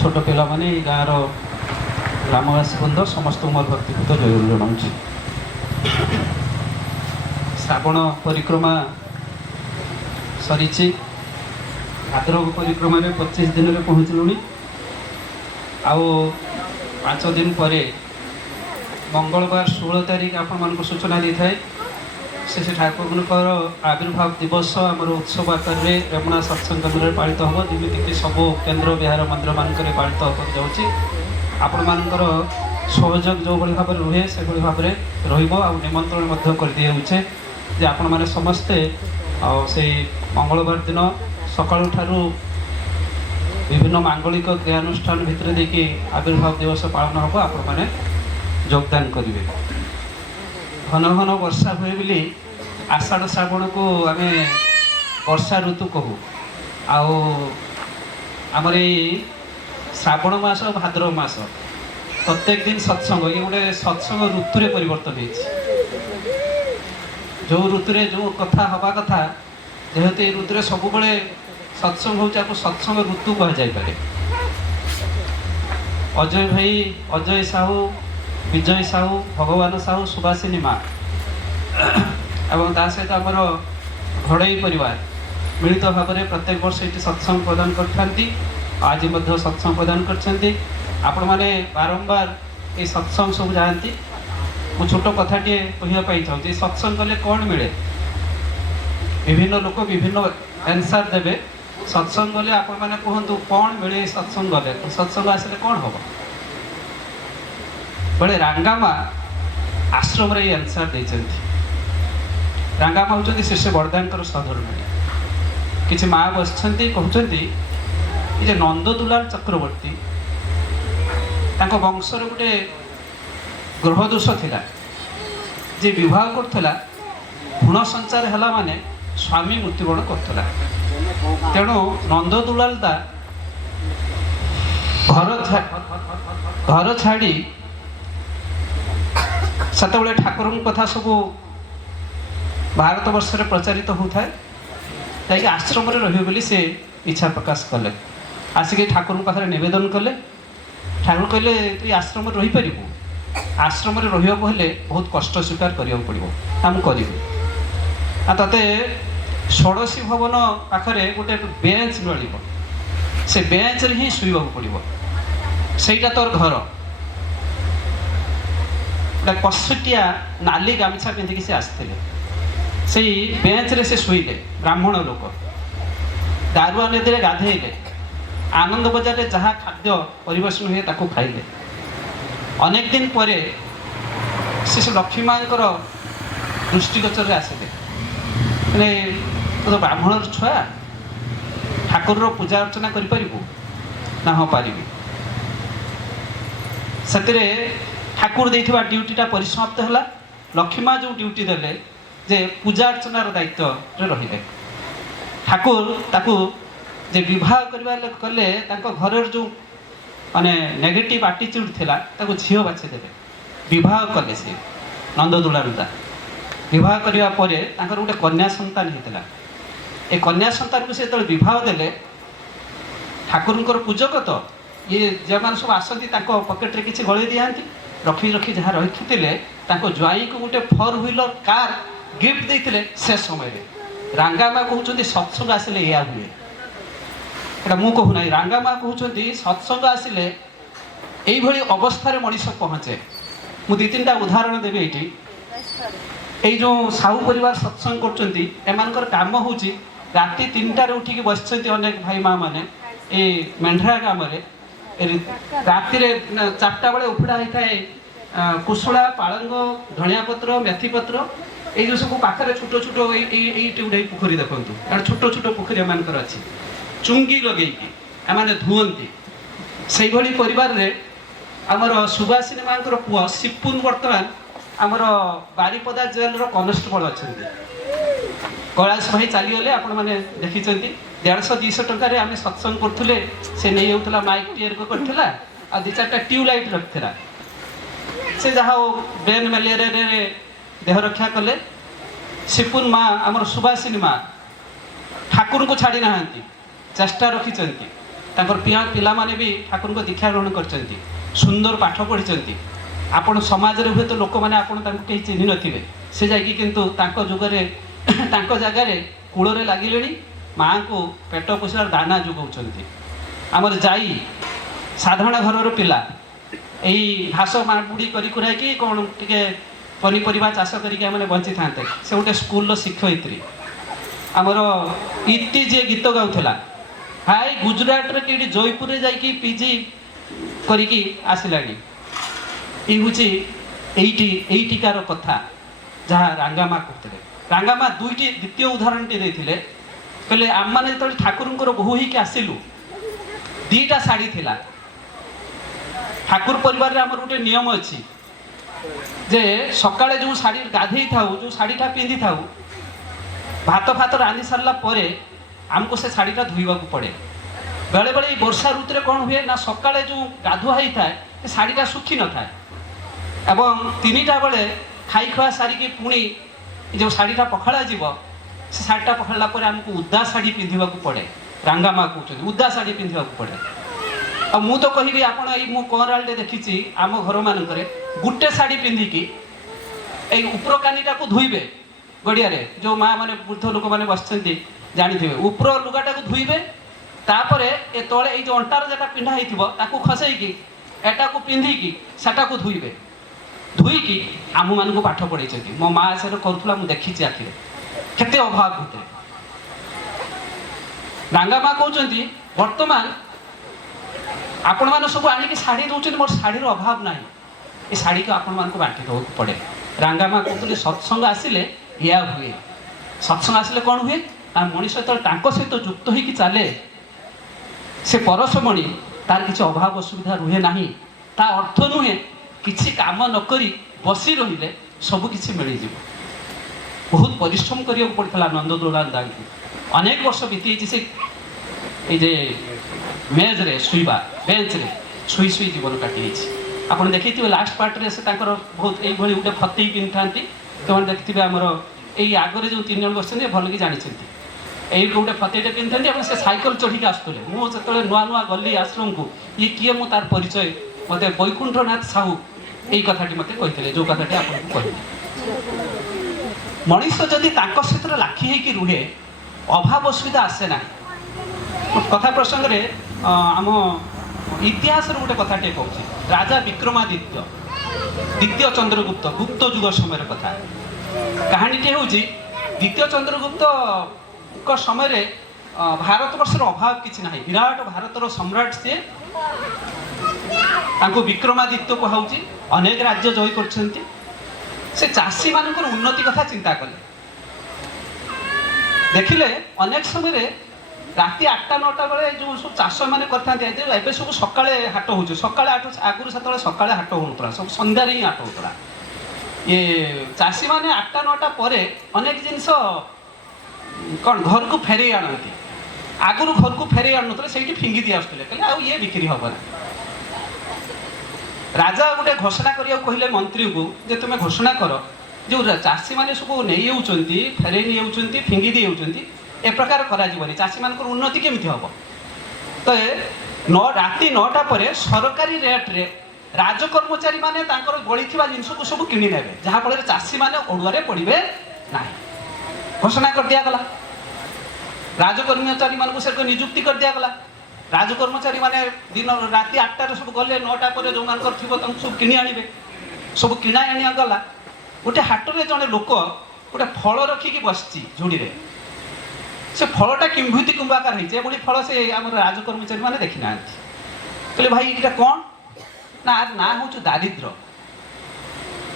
ଛୋଟ ପିଲାମାନେ, ଏଇ ଗାଁର ଗ୍ରାମବାସୀ ବୃନ୍ଦ ସମସ୍ତଙ୍କୁ ମୋର ଭକ୍ତିପୂତ ଜୟ ଜଣାଉଛି। ଶ୍ରାବଣ ପରିକ୍ରମା ସରିଛି, ଭାଦ୍ରବ ପରିକ୍ରମାରେ 25 ଦିନରେ ପହଞ୍ଚିଲୁଣି। ଆଉ 5 ଦିନ ପରେ ମଙ୍ଗଳବାର 16 ତାରିଖ ଆପଣମାନଙ୍କୁ ସୂଚନା ଦେଇଥାଏ, ସେ ଠାକୁରଙ୍କର ଆବିର୍ଭାବ ଦିବସ ଆମର ଉତ୍ସବ ଆକାରରେ ରେମୁଣା ସତ୍ସଙ୍ଗ କେନ୍ଦ୍ରରେ ପାଳିତ ହେବ, ଯେମିତିକି ସବୁ କେନ୍ଦ୍ର ବିହାର ମନ୍ଦିରମାନଙ୍କରେ ପାଳିତ ହେବାକୁ ଯାଉଛି। ଆପଣମାନଙ୍କର ସହଯୋଗ ଯେଉଁଭଳି ଭାବରେ ରୁହେ ସେଭଳି ଭାବରେ ରହିବ। ଆଉ ନିମନ୍ତ୍ରଣ ମଧ୍ୟ କରିଦିଆଯାଉଛି ଯେ ଆପଣମାନେ ସମସ୍ତେ ଆଉ ସେଇ ମଙ୍ଗଳବାର ଦିନ ସକାଳୁ ଠାରୁ ବିଭିନ୍ନ ମାଙ୍ଗଳିକ କ୍ରିୟାନୁଷ୍ଠାନ ଭିତରେ ଦେଇକି ଆବିର୍ଭାବ ଦିବସ ପାଳନ ହେବ, ଆପଣମାନେ ଯୋଗଦାନ କରିବେ। ଘନ ଘନ ବର୍ଷା ହୁଏ ବୋଲି ଆଷାଢ଼ ଶ୍ରାବଣକୁ ଆମେ ବର୍ଷା ଋତୁ କହୁ। ଆଉ ଆମର ଏଇ ଶ୍ରାବଣ ମାସ ଆଉ ଭାଦ୍ରବ ମାସ ପ୍ରତ୍ୟେକ ଦିନ ସତ୍ସଙ୍ଗ, ଇଏ ଗୋଟେ ସତ୍ସଙ୍ଗ ଋତୁରେ ପରିବର୍ତ୍ତନ ହେଇଛି। ଯେଉଁ ଋତୁରେ ଯେଉଁ କଥା ହେବା କଥା, ଯେହେତୁ ଏଇ ଋତୁରେ ସବୁବେଳେ ସତ୍ସଙ୍ଗ ହେଉଛି, ଆକୁ ସତ୍ସଙ୍ଗ ଋତୁ କୁହାଯାଇପାରେ। ଅଜୟ ଭାଇ, ଅଜୟ ସାହୁ, ବିଜୟ ସାହୁ, ଭଗବାନ ସାହୁ, ସୁବାସିନୀ ମା ଏବଂ ତା ସହିତ ଆମର ଘଡ଼େଇ ପରିବାର ମିଳିତ ଭାବରେ ପ୍ରତ୍ୟେକ ବର୍ଷ ଏଠି ସତ୍ସଙ୍ଗ ପ୍ରଦାନ କରିଥାନ୍ତି। ଆଜି ମଧ୍ୟ ସତ୍ସଙ୍ଗ ପ୍ରଦାନ କରିଛନ୍ତି। ଆପଣମାନେ ବାରମ୍ବାର এই ସତ୍ସଙ୍ଗ ସବୁ ଯାଆନ୍ତି। ମୁଁ ଛୋଟ କଥାଟିଏ କହିବା ପାଇଁ ଚାହୁଁଛି, ସତ୍ସଙ୍ଗ କଲେ କ'ଣ ମିଳେ? ବିଭିନ୍ନ ଲୋକ ବିଭିନ୍ନ ଆନ୍ସର ଦେବେ। ସତ୍ସଙ୍ଗ ଗଲେ ଆପଣମାନେ କୁହନ୍ତୁ କ'ଣ ମିଳେ? ସତ୍ସଙ୍ଗ ଗଲେ, ସତ୍ସଙ୍ଗ ଆସିଲେ କ'ଣ ହେବ? ବେଳେ ରାଙ୍ଗାମା ଆଶ୍ରମରେ ଏଇ ଆନ୍ସର ଦେଇଛନ୍ତି। ରାଙ୍ଗାମା ହେଉଛନ୍ତି ଶିଷ୍ୟ ବରଦାଙ୍କର ସହଧର୍ମିଣୀ। କିଛି ମା ବସିଛନ୍ତି, କହୁଛନ୍ତି ଏ ଯେ ନନ୍ଦଦୁଲାଲ ଚକ୍ରବର୍ତ୍ତୀ, ତାଙ୍କ ବଂଶରେ ଗୋଟେ ଗ୍ରହ ଦୋଷ ଥିଲା। ଯେ ବିବାହ କରୁଥିଲା, ଭ୍ରୂଣ ସଞ୍ଚାର ହେଲା ମାନେ ସ୍ୱାମୀ ମୃତ୍ୟୁବରଣ କରୁଥିଲା। ତେଣୁ ନନ୍ଦଦୁଲାଲ ଦା ଘର ଛାଡ଼ି ସେତେବେଳେ ଠାକୁରଙ୍କ କଥା ସବୁ ଭାରତ ବର୍ଷରେ ପ୍ରଚାରିତ ହେଉଥାଏ, ଯାଇକି ଆଶ୍ରମରେ ରହିବେ ବୋଲି ସେ ଇଚ୍ଛା ପ୍ରକାଶ କଲେ। ଆସିକି ଠାକୁରଙ୍କ ପାଖରେ ନିବେଦନ କଲେ। ଠାକୁର କହିଲେ ତୁ ଏ ଆଶ୍ରମରେ ରହିପାରିବୁ? ଆଶ୍ରମରେ ରହିବାକୁ ହେଲେ ବହୁତ କଷ୍ଟ ସ୍ୱୀକାର କରିବାକୁ ପଡ଼ିବ। ଆମେ କରିବୁ। ଆଉ ତତେ ଷୋଡ଼ଶୀ ଭବନ ପାଖରେ ଗୋଟେ ବେଞ୍ଚ ମିଳିବ, ସେ ବେଞ୍ଚରେ ହିଁ ଶୋଇବାକୁ ପଡ଼ିବ, ସେଇଟା ତୋର ଘର। ଗୋଟେ କଷଟିଆ ନାଲି ଗାମୁଛା ପିନ୍ଧିକି ସେ ଆସିଥିଲେ, ସେଇ ବେଞ୍ଚରେ ସେ ଶୋଇଲେ। ବ୍ରାହ୍ମଣ ଲୋକ ଦାରୁଆ ନଦୀରେ ଗାଧେଇଲେ, ଆନନ୍ଦ ବଜାରରେ ଯାହା ଖାଦ୍ୟ ପରିବେଷଣ ହୁଏ ତାକୁ ଖାଇଲେ। ଅନେକ ଦିନ ପରେ ସେ ଲକ୍ଷ୍ମୀ ମାଙ୍କର ଦୃଷ୍ଟିଗୋଚରରେ ଆସିଲେ। ମାନେ ତୁ ବ୍ରାହ୍ମଣର ଛୁଆ, ଠାକୁରର ପୂଜା ଅର୍ଚ୍ଚନା କରିପାରିବୁ ନା? ହଁ ପାରିବି। ସେଥିରେ ଠାକୁର ଦେଇଥିବା ଡ୍ୟୁଟିଟା ପରିସମାପ୍ତ ହେଲା। ଲକ୍ଷ୍ମୀ ମା ଯେଉଁ ଡ୍ୟୁଟି ଦେଲେ ଯେ ପୂଜା ଅର୍ଚ୍ଚନାର ଦାୟିତ୍ୱରେ ରହିଲେ। ଠାକୁର ତାକୁ ଯେ ବିବାହ କରିବା କଲେ, ତାଙ୍କ ଘରର ଯେଉଁ ମାନେ ନେଗେଟିଭ୍ ଆଟିଚ୍ୟୁଡ୍ ଥିଲା ତାକୁ ଝିଅ ବାଛି ଦେଲେ, ବିବାହ କଲେ। ସେ ନନ୍ଦଦୋଳାରୁଦା ବିବାହ କରିବା ପରେ ତାଙ୍କର ଗୋଟେ କନ୍ୟା ସନ୍ତାନ ହେଇଥିଲା। ଏ କନ୍ୟା ସନ୍ତାନକୁ ସେ ଯେତେବେଳେ ବିବାହ ଦେଲେ, ଠାକୁରଙ୍କର ପୂଜକ ତ ଇଏ ଯେଉଁମାନେ ସବୁ ଆସନ୍ତି ତାଙ୍କ ପକେଟରେ କିଛି ଗଳେଇ ଦିଅନ୍ତି, ରଖି ରଖି ଯାହା ରଖିଥିଲେ। ତାଙ୍କ ଜ୍ୱାଇଁକୁ ଗୋଟେ 4 ହ୍ୱିଲର କାର୍ ଗିଫ୍ଟ ଦେଇଥିଲେ। ସେ ସମୟରେ ରାଙ୍ଗାମା କହୁଛନ୍ତି ସତ୍ସଙ୍ଗ ଆସିଲେ ଏଇଆ ହୁଏ। ଏଇଟା ମୁଁ କହୁନାହିଁ, ରାଙ୍ଗାମା କହୁଛନ୍ତି ସତ୍ସଙ୍ଗ ଆସିଲେ এইভাবে অবস্থায় মଣିষ পৌঁছে। মু 2-3টা উদাহরণ দেবি এটি। এই যে সাহু পরিবার সৎসঙ্গ করছেন, এমানকর কাম হচ্ছে রাতে 3টারে উঠিকি বসছেন অনেক ভাই মা মানে এই মেন্ঢরা গ্রামে। রাতে 4টা বেড়ে উফুড়া হয়ে থাকে কুশলা, পালঙ্গ, ধনিয়া পত্র, মেথি পত্র, এই যে সব পাখে ছোট ছোট এইটি গোটে পোখরী দেখুন, ছোট ছোট পোখরী এমানকর আছে। চুঙ্গি লগাইকি এমানে ধুଅନ୍ତି। সেইভাবে পরিবারে আমার সুভাষিনী মাঙ্কর পুଅ সিপুন বর্তমান আমার বারিপদা জেলর কনস্টেবল অনেক। কৈলাস ভাই চালিগলে, আপনার মানে দেখিছেন। 150-200 টঙ্কার আমি সৎসঙ্গ করলে সে নিয়ে যাওয়া মাইক টিয়ার করলা, আর 2-4টা টিউবলাইট রଖିলা। সে যা হোক ব্রেন ম্যালেরিয়ারে দেহ রক্ষা কলে। সিপুন মা আমার সুভাষিনী মা ঠাকুরଙ୍କୁ ছাড়ি না, চেষ্টা রখিছেন। তাঁর পিলামানে বি ঠাকুরଙ୍କ দীক্ষা গ্রহণ করছেন, সুন্দর পাঠ পড়িছেন। আপন সমাজরে হুয়েত লোক মানে আপন তাঁকু কেহি চিহ্নি নথিবে, সে যাইকি কিন্তু তাঁক যুগরে তাঁক জায়গায় কূଳରେ লাগিলেଣି। ମାଆଙ୍କୁ ପେଟ ପୋଷିବାର ଦାନା ଯୋଗାଉଛନ୍ତି। ଆମର ଯାଇ ସାଧାରଣ ଘରର ପିଲା ଏଇ ଘାସ ମାପୁଡ଼ି କରି କୁରାଇକି କ'ଣ ଟିକେ ପନିପରିବା ଚାଷ କରିକି ଆମେ ବଞ୍ଚିଥାନ୍ତେ। ସେ ଗୋଟେ ସ୍କୁଲର ଶିକ୍ଷୟିତ୍ରୀ। ଆମର ଇତି ଯିଏ ଗୀତ ଗାଉଥିଲା, ହାଇ ଗୁଜୁରାଟରେ କେଉଁଠି ଜୟପୁରରେ ଯାଇକି ପିଜି କରିକି ଆସିଲାଣି। ଏଇ ହେଉଛି ଏଇଟିକାର କଥା ଯାହା ରାଙ୍ଗାମା କହୁଥିଲେ। ରାଙ୍ଗାମା ଦ୍ୱିତୀୟ ଉଦାହରଣଟି ଦେଇଥିଲେ। କହିଲେ ଆମମାନେ ଯେତେବେଳେ ଠାକୁରଙ୍କର ବୋହୂ ହେଇକି ଆସିଲୁ, 2ଟା ଶାଢ଼ୀ ଥିଲା। ଠାକୁର ପରିବାରରେ ଆମର ଗୋଟେ ନିୟମ ଅଛି ଯେ ସକାଳେ ଯେଉଁ ଶାଢ଼ୀ ଗାଧେଇ ଥାଉ, ଯେଉଁ ଶାଢ଼ୀଟା ପିନ୍ଧି ଥାଉ, ଭାତ ଫାତ ରାନ୍ଧି ସାରିଲା ପରେ ଆମକୁ ସେ ଶାଢ଼ୀଟା ଧୋଇବାକୁ ପଡ଼େ। ବେଳେବେଳେ ଏଇ ବର୍ଷା ଋତୁରେ କ'ଣ ହୁଏ ନା, ସକାଳେ ଯେଉଁ ଗାଧୁଆ ହେଇଥାଏ ସେ ଶାଢ଼ୀଟା ଶୁଖି ନଥାଏ, ଏବଂ 3ଟା ବେଳେ ଖାଇ ଖୁଆ ସାରିକି ପୁଣି ଯେଉଁ ଶାଢ଼ୀଟା ପଖାଳା ଯିବ, ସେ ଶାଢ଼ୀଟା ପଖାଳିଲା ପରେ ଆମକୁ ଉଦା ଶାଢ଼ୀ ପିନ୍ଧିବାକୁ ପଡ଼େ। ରାଙ୍ଗାମା କହୁଛନ୍ତି ଉଦା ଶାଢ଼ୀ ପିନ୍ଧିବାକୁ ପଡ଼େ। ଆଉ ମୁଁ ତ କହିବି, ଆପଣ ଏଇ ମୁଁ କଅଁରାଳିରେ ଦେଖିଛି ଆମ ଘରମାନଙ୍କରେ ଗୋଟେ ଶାଢ଼ୀ ପିନ୍ଧିକି ଏଇ ଉପର କାନିଟାକୁ ଧୋଇବେ ଗଡ଼ିଆରେ। ଯେଉଁ ମା ମାନେ ବୃଦ୍ଧ ଲୋକମାନେ ବସିଛନ୍ତି ଜାଣିଥିବେ, ଉପର ଲୁଗାଟାକୁ ଧୋଇବେ, ତାପରେ ଏ ତଳେ ଏଇ ଯେଉଁ ଅଣ୍ଟାର ଯେଟା ପିନ୍ଧା ହେଇଥିବ ତାକୁ ଖସେଇକି ଏଟାକୁ ପିନ୍ଧିକି ସେଟାକୁ ଧୋଇବେ। ଧୋଇକି ଆମମାନଙ୍କୁ ପାଠ ପଢ଼େଇଛନ୍ତି। ମୋ ମା ସେଟା କରୁଥିଲା, ମୁଁ ଦେଖିଛି ଆଖିରେ କେତେ ଅଭାବ ଭିତରେ। ରାଙ୍ଗାମା କହୁଛନ୍ତି ବର୍ତ୍ତମାନ ଆପଣମାନେ ସବୁ ଆଣିକି ଶାଢ଼ୀ ଦେଉଛନ୍ତି, ମୋର ଶାଢ଼ୀର ଅଭାବ ନାହିଁ, ଏ ଶାଢ଼ୀକୁ ଆପଣମାନଙ୍କୁ ବାଣ୍ଟି ଦେବାକୁ ପଡ଼େ। ରାଙ୍ଗାମା କହୁଥିଲେ ସତ୍ସଙ୍ଗ ଆସିଲେ ଏଇଆ ହୁଏ। ସତ୍ସଙ୍ଗ ଆସିଲେ କ'ଣ ହୁଏ ନା, ମଣିଷ ଯେତେବେଳେ ତାଙ୍କ ସହିତ ଯୁକ୍ତ ହେଇକି ଚାଲେ, ସେ ପରଶମଣି, ତାର କିଛି ଅଭାବ ଅସୁବିଧା ରୁହେ ନାହିଁ। ତା ଅର୍ଥ ନୁହେଁ କିଛି କାମ ନକରି ବସି ରହିଲେ ସବୁ କିଛି ମିଳିଯିବ। ବହୁତ ପରିଶ୍ରମ କରିବାକୁ ପଡ଼ିଥିଲା ନନ୍ଦଦୋଳାଙ୍କୁ। ଅନେକ ବର୍ଷ ବିତିଯାଇଛି ସେ এই যে মেজরে শুইবা, বেঞ্চরে শুই শুই জীবন কাটিয়েছি। আপনার দেখেইথিবে লাস্ট পার্টরে সে তাঁর বহুত এইভাবে গোটে ফতেই পিন্ধিথাନ୍ତି। ସେମାନେ ଦେଖିଥିବେ ଆମର ଏଇ ଆଗରେ ଯେଉଁ 3 ଜଣ ବସିଛନ୍ତି ଭଲକି ଜାଣିଛନ୍ତି। ଏଇ ଗୋଟେ ଫତେଇଟେ ପିନ୍ଧିଥାନ୍ତି ଏବଂ ସେ ସାଇକେଲ ଚଢ଼ିକି ଆସୁଥିଲେ। ମୁଁ ଯେତେବେଳେ ନୂଆ ନୂଆ ଗଲି ଆଶ୍ରମକୁ, ଇଏ କିଏ ମୁଁ ତାର ପରିଚୟ, ମୋତେ ବୈକୁଣ୍ଠନାଥ ସାହୁ এই কথাটি মতে কইଥିଲେ ଯୋଉ কথাটি ଆପଣଙ୍କୁ କହିଲି ମଣିଷ ଯଦି ତାଙ୍କ ସହିତ ଲାଖି ହେଇକି ରୁହେ ଅଭାବ ଅସୁବିଧା ଆସେ ନାହିଁ କଥା ପ୍ରସଙ୍ଗରେ ଆମ ଇତିହାସର ଗୋଟେ କଥାଟିଏ କହୁଛି ରାଜା ବିକ୍ରମାଦିତ୍ୟ ଦ୍ୱିତୀୟ ଚନ୍ଦ୍ରଗୁପ୍ତ ଗୁପ୍ତ ଯୁଗ ସମୟର କଥା କାହାଣୀଟି ହେଉଛି ଦ୍ୱିତୀୟ ଚନ୍ଦ୍ରଗୁପ୍ତଙ୍କ ସମୟରେ ଭାରତବର୍ଷର ଅଭାବ କିଛି ନାହିଁ ବିରାଟ ଭାରତର ସମ୍ରାଟ ସିଏ ତାଙ୍କୁ ବିକ୍ରମାଦିତ୍ୟ କୁହାଉଛି ଅନେକ ରାଜ୍ୟ ଜୟ କରିଛନ୍ତି ସେ ଚାଷୀମାନଙ୍କର ଉନ୍ନତି କଥା ଚିନ୍ତା କଲେ ଦେଖିଲେ ଅନେକ ସମୟରେ ରାତି 8ଟା 9ଟା ବେଳେ ଯେଉଁ ସବୁ ଚାଷମାନେ କରିଥାନ୍ତି ଏବେ ସବୁ ସକାଳେ ହାଟ ହେଉଛି ସକାଳେ ହାଟ ଆଗରୁ ସେତେବେଳେ ସକାଳେ ହାଟ ହେଉନଥିଲା ସବୁ ସନ୍ଧ୍ୟାରେ ହିଁ ହାଟ ହେଉଥିଲା ଇଏ ଚାଷୀମାନେ 8ଟା 9ଟା ପରେ ଅନେକ ଜିନିଷ କ'ଣ ଘରକୁ ଫେରେଇ ଆଣନ୍ତି ଆଗରୁ ଘରକୁ ଫେରେଇ ଆଣୁନଥିଲେ ସେଇଠି ଫିଙ୍ଗି ଦେଇ ଆସୁଥିଲେ କହିଲେ ଆଉ ଇଏ ବିକ୍ରି ହେବ ନା ରାଜା ଗୋଟେ ଘୋଷଣା କରିବାକୁ କହିଲେ ମନ୍ତ୍ରୀକୁ ଯେ ତୁମେ ଘୋଷଣା କର ଯେଉଁ ଚାଷୀମାନେ ସବୁ ନେଇଯାଉଛନ୍ତି ଫେରେଇ ନେଇଯାଉଛନ୍ତି ଫିଙ୍ଗି ଦେଇଯାଉଛନ୍ତି ଏ ପ୍ରକାର କରାଯିବନି ଚାଷୀମାନଙ୍କର ଉନ୍ନତି କେମିତି ହେବ ତ ରାତି 9ଟା ପରେ ସରକାରୀ ରେଟ୍ରେ ରାଜକର୍ମଚାରୀମାନେ ତାଙ୍କର ବଳିଥିବା ଜିନିଷକୁ ସବୁ କିଣି ନେବେ ଯାହାଫଳରେ ଚାଷୀମାନେ ଅଡ଼ୁଆରେ ପଡ଼ିବେ ନାହିଁ ଘୋଷଣା କରିଦିଆଗଲା ରାଜକର୍ମଚାରୀମାନଙ୍କୁ ସେଠି ନିଯୁକ୍ତି କରିଦିଆଗଲା ରାଜକର୍ମଚାରୀମାନେ ଦିନ ରାତି 8ଟାରେ ସବୁ ଗଲେ 9ଟା ପରେ ଯେଉଁମାନଙ୍କର ଥିବ ତାଙ୍କୁ ସବୁ କିଣି ଆଣିବେ ସବୁ କିଣା ଆଣିବା ଗଲା ଗୋଟେ ହାଟରେ ଜଣେ ଲୋକ ଗୋଟେ ଫଳ ରଖିକି ବସିଛି ଝୁଡ଼ିରେ ସେ ଫଳଟା କିମ୍ଭୂତି କୁମ୍ଭାକାର ହେଇଛି ଏଭଳି ଫଳ ସେ ଆମର ରାଜକର୍ମଚାରୀମାନେ ଦେଖିନାହାନ୍ତି କହିଲେ ଭାଇ ଏଇଟା କ'ଣ ନା ନାଁ ହେଉଛି ଦାରିଦ୍ର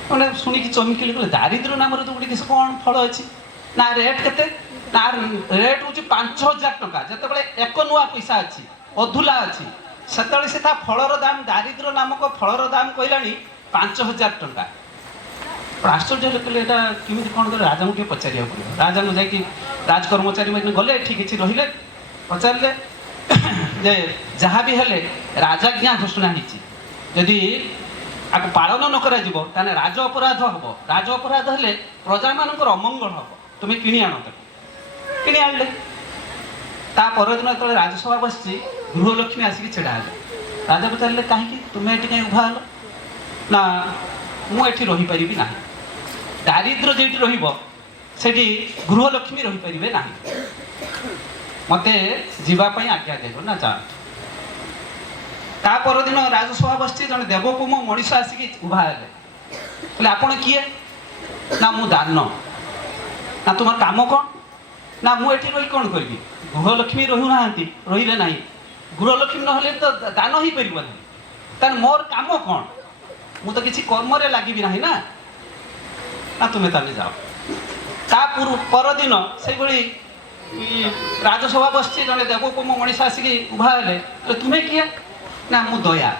ମାନେ ଶୁଣିକି ଚମକିଲେ କହିଲେ ଦାରିଦ୍ର ନାମରେ ତ ଗୋଟେ କିଛି କ'ଣ ଫଳ ଅଛି ନା ରେଟ୍ କେତେ ନା ରେଟ୍ ହେଉଛି 5,000 ଟଙ୍କା ଯେତେବେଳେ 1 ନୂଆ ପଇସା ଅଛି ଅଧୁଲା ଅଛି ସେତେବେଳେ ସେ ତା ଫଳର ଦାମ ଦାରିଦ୍ର ନାମକ ଫଳର ଦାମ କହିଲାଣି 5,000 ଟଙ୍କା ଆଶ୍ଚର୍ଯ୍ୟ ହେଲେ କହିଲେ ଏଇଟା କେମିତି କ'ଣ କରେ ରାଜାଙ୍କୁ ଟିକେ ପଚାରିବାକୁ ପଡ଼ିବ ରାଜାଙ୍କୁ ଯାଇକି ରାଜକର୍ମଚାରୀମାନେ ଗଲେ ଏଠି କିଛି ରହିଲେ ପଚାରିଲେ ଯେ ଯାହା ବି ହେଲେ ରାଜାଜ୍ଞା ଘୋଷଣା ହେଇଛି ଯଦି ଆକୁ ପାଳନ ନ କରାଯିବ ତାହେଲେ ରାଜ ଅପରାଧ ହେବ ରାଜ ଅପରାଧ ହେଲେ ପ୍ରଜାମାନଙ୍କର ଅମଙ୍ଗଳ ହେବ ତୁମେ କିଣି ଆଣ ତାକୁ କିଣି ଆଣିଲେ ତା ପରଦିନ ଯେତେବେଳେ ରାଜସଭା ବସିଛି ଗୃହଲକ୍ଷ୍ମୀ ଆସିକି ଛିଡ଼ା ହେଲେ ରାଜା ପଚାରିଲେ କାହିଁକି ତୁମେ ଏଠି କାହିଁ ଉଭା ହେଲ ନା ମୁଁ ଏଠି ରହିପାରିବି ନାହିଁ ଦାରିଦ୍ର ଯେଉଁଠି ରହିବ ସେଠି ଗୃହଲକ୍ଷ୍ମୀ ରହିପାରିବେ ନାହିଁ ମୋତେ ଯିବା ପାଇଁ ଆଜ୍ଞା ଦେବ ନା ଯାଆନ୍ତୁ ତା ପରଦିନ ରାଜସଭା ବସିଛି ଜଣେ ଦେବପୋମ ମଣିଷ ଆସିକି ଉଭା ହେଲେ କହିଲେ ଆପଣ କିଏ ନା ମୁଁ ଦାନ ନା ତୁମର କାମ କ'ଣ ନା ମୁଁ ଏଠି ରହି କ'ଣ କରିବି ଗୃହଲକ୍ଷ୍ମୀ ରହୁନାହାନ୍ତି ରହିଲେ ନାହିଁ ଗୃହଲକ୍ଷ୍ମୀ ନହେଲେ ତ ଦାନ ହେଇପାରିବ ନାହିଁ ତାହେଲେ ମୋର କାମ କ'ଣ ମୁଁ ତ କିଛି କର୍ମରେ ଲାଗିବି ନାହିଁ ନା ତୁମେ ତାହେଲେ ଯାଅ ତା ପରଦିନ ସେଇଭଳି ରାଜସଭା ବସିଛି ଜଣେ ଦେବପୋମ ମଣିଷ ଆସିକି ଉଭା ହେଲେ ତୁମେ କିଏ ନା ମୁଁ ଦୟା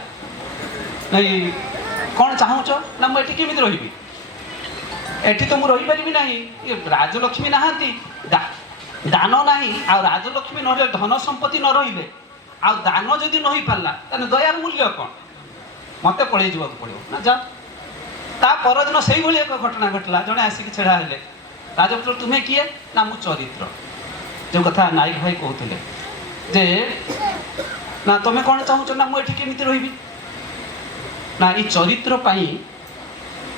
ନାଇଁ କ'ଣ ଚାହୁଁଛ ନା ମୁଁ ଏଠି କେମିତି ରହିବି ଏଠି ତ ମୁଁ ରହିପାରିବି ନାହିଁ ରାଜଲକ୍ଷ୍ମୀ ନାହାନ୍ତି ଦାନ ନାହିଁ ଆଉ ରାଜଲକ୍ଷ୍ମୀ ନହେଲେ ଧନ ସମ୍ପତ୍ତି ନ ରହିଲେ ଆଉ ଦାନ ଯଦି ନ ହେଇପାରିଲା ତାହେଲେ ଦୟାର ମୂଲ୍ୟ କ'ଣ ମୋତେ ପଳେଇ ଯିବାକୁ ପଡ଼ିବ ନା ଯା ତା ପରଦିନ ସେଇଭଳି ଏକ ଘଟଣା ଘଟିଲା ଜଣେ ଆସିକି ଛିଡ଼ା ହେଲେ ରାଜପୁତ୍ର ତୁମେ କିଏ ନା ମୁଁ ଚରିତ୍ର ଯେଉଁ କଥା ନାୟକ ଭାଇ କହୁଥିଲେ ଯେ ନା ତୁମେ କ'ଣ ଚାହୁଁଛ ନା ମୁଁ ଏଠି କେମିତି ରହିବି ନା ଏଇ ଚରିତ୍ର ପାଇଁ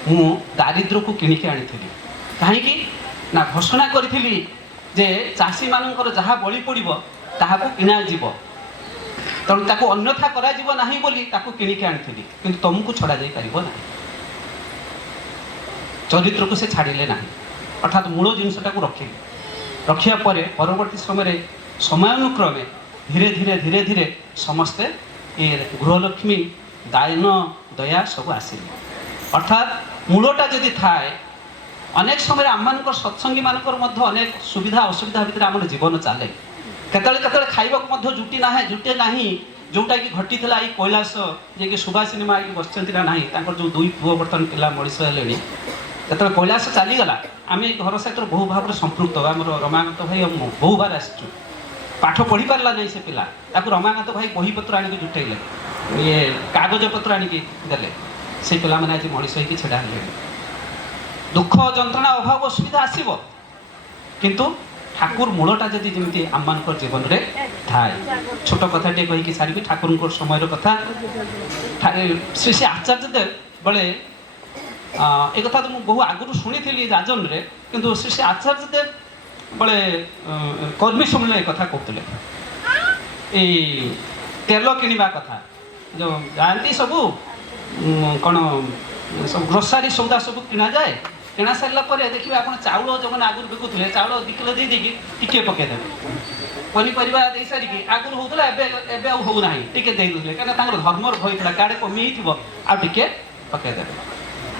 ମୁଁ ଦାରିଦ୍ରକୁ କିଣିକି ଆଣିଥିଲି କାହିଁକି ନା ଘୋଷଣା କରିଥିଲି ଯେ ଚାଷୀମାନଙ୍କର ଯାହା ବଳି ପଡ଼ିବ ତାହାକୁ କିଣାଯିବ ତେଣୁ ତାକୁ ଅନ୍ୟଥା କରାଯିବ ନାହିଁ ବୋଲି ତାକୁ କିଣିକି ଆଣିଥିଲି କିନ୍ତୁ ତୁମକୁ ଛଡ଼ା ଯାଇପାରିବ ନାହିଁ ଚରିତ୍ରକୁ ସେ ଛାଡ଼ିଲେ ନାହିଁ ଅର୍ଥାତ୍ ମୂଳ ଜିନିଷଟାକୁ ରଖିଲେ ରଖିବା ପରେ ପରବର୍ତ୍ତୀ ସମୟରେ ସମୟାନୁକ୍ରମେ ଧୀରେ ଧୀରେ ଧୀରେ ଧୀରେ ସମସ୍ତେ ଏ ଗୃହଲକ୍ଷ୍ମୀ ଦାୟନ ଦୟା ସବୁ ଆସିଲେ ଅର୍ଥାତ୍ ମୂଳଟା ଯଦି ଥାଏ ଅନେକ ସମୟରେ ଆମମାନଙ୍କର ସତ୍ସଙ୍ଗୀମାନଙ୍କର ମଧ୍ୟ ଅନେକ ସୁବିଧା ଅସୁବିଧା ଭିତରେ ଆମର ଜୀବନ ଚାଲେ କେତେବେଳେ କେତେବେଳେ ଖାଇବାକୁ ମଧ୍ୟ ଜୁଟେ ନାହିଁ ଯେଉଁଟାକି ଘଟିଥିଲା ଏଇ କୈଳାସ ଯିଏକି ସୁଭାଷିନୀ ମା ଏଇଠି ବସିଛନ୍ତି ନା ନାହିଁ ତାଙ୍କର ଯେଉଁ 2 ପୁଅ ବର୍ତ୍ତମାନ ପିଲା ମଣିଷ ହେଲେଣି ଯେତେବେଳେ କୈଳାସ ଚାଲିଗଲା ଆମେ ଏ ଘର ସହିତ ବହୁ ଭାବରେ ସମ୍ପୃକ୍ତ ଆମର ରମାକାନ୍ତ ଭାଇ ଆଉ ମୁଁ ବହୁବାର ଆସିଛୁ ପାଠ ପଢ଼ିପାରିଲା ନାହିଁ ସେ ପିଲା ତାକୁ ରମାକାନ୍ତ ଭାଇ ବହିପତ୍ର ଆଣିକି ଜୁଟେଇଲେ ଇଏ କାଗଜପତ୍ର ଆଣିକି ଦେଲେ ସେ ପିଲାମାନେ ଆଜି ମଣିଷ ହେଇକି ଛିଡ଼ା ହେଲେଣି ଦୁଃଖ ଯନ୍ତ୍ରଣା ଅଭାବ ଅସୁବିଧା ଆସିବ କିନ୍ତୁ ଠାକୁର ମୂଳଟା ଯଦି ଯେମିତି ଆମମାନଙ୍କର ଜୀବନରେ ଥାଏ ଛୋଟ କଥାଟିଏ କହିକି ସାରିବି ଠାକୁରଙ୍କର ସମୟର କଥା ଶ୍ରୀ ଶ୍ରୀ ଆଚାର୍ଯ୍ୟ ଦେବ बेले ए कथा तो बहु आगु शुणी जाजन रे किंतु श्री आचार्य देव बेले कर्मी सम्मेलन कथा कहते तेल किणवा कथा जो जाती सबू कौन सब ग्रोसारी सौदा सब किणा जाए किणा सारा देखिए आप चाउल जो मैंने आगुरी बिकुले चाउल 2 किलो दे देकी टिके पकईदेवे पनीपरिया दे सारिकी आगुरी होता एवं होना टिके दे दूसरे कहीं धर्मर भय था काड़े कमी आ टिके पकईदेवे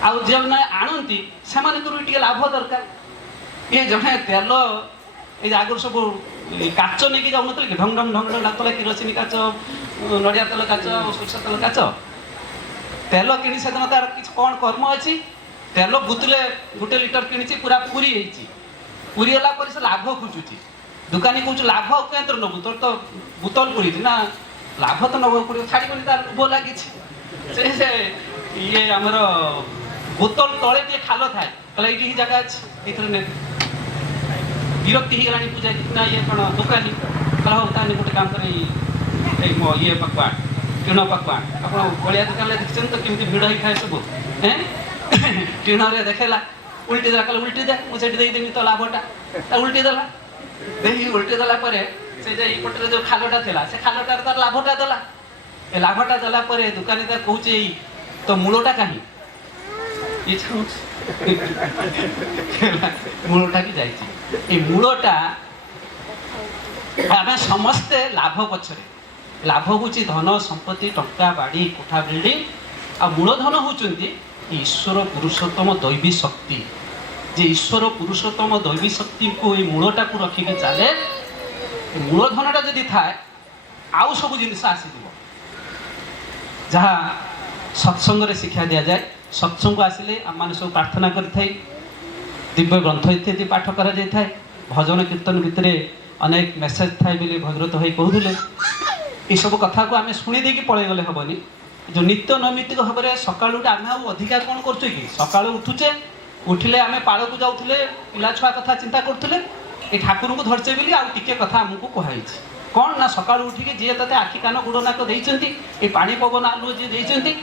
आउ जो मैंने आणती से लाभ दरकार ये जड़े तेल ये आगुरी सब काच नहीं जाऊन कि ढंग ढंग ढंग ढंग डाक्तर किरोसिन काच नड़िया तेल काच सोरष तेल काच तेल किणी से तार कि कौन कर्म अच्छी तेल बुतले 1 लिटर किणी पूरा पूरी पूरी है से लाभ खोजुची दुकानी कौच लाभ केन्द्र नबू तोर तो बोतल पड़ी ना लाभ तो नब पड़ो छाड़बनी तार लोभ लगी से ये आमर बोतल तले टे खाल थाए कहला ये जगह अच्छी ये विरक्ति हो गला पूजा ना ये कौन दुकानी कहला हो ताने गोटे काम कर ये पकवान टीण पकवान आप बड़िया दुकान देखते तो कमी भिड़ ही थाए सब टीण देखेला उल्टी देला कहला उल्टी दे मुझे देदेमी तो लाभटा उल्टी देला दे उल्टी देला से पटे जो खालटा था से खालटार तार लाभटा देला ए लाभटा देला दुकानी तार कहूँ तो मूलटा कहीं मूलटा भी जाइए मूलटा आम समस्ते लाभ पछरे लाभ हूँ धन संपत्ति टंका बाड़ी कोठा बिल्डिंग आ मूलधन होती ईश्वर पुरुषोत्तम दैवी शक्ति जे ईश्वर पुरुषोत्तम दैवी शक्ति को ये मूलटा को रखिक चले मूलधनटा जदि थाए आउ सब जिनस आसी जहाँ सत्संग शिक्षा दि जाए सत्संग आसिले आम मैंने सब प्रार्थना करें दिव्य ग्रंथ इत्यादि पाठ कर भजन कीर्तन भितर अनेक मेसेज थाए बोली भगीरथ भाई कहते ये सब कथा को आम शुणी देकी पलि गले हेनी जो नित्य नैमित्तिक भाव में सकाल आम अधिका कौन कर सका उठुचे उठिले आम पाड़ को जाऊे पिला छुआ कथा चिंता करुले ये ठाकुर को धरचे बोली आउ टिके कथा आमको कहुई कौन ना सका उठिक जी ते आखि कान गोड़ नाक देते ये पानी पवन आलु जी देते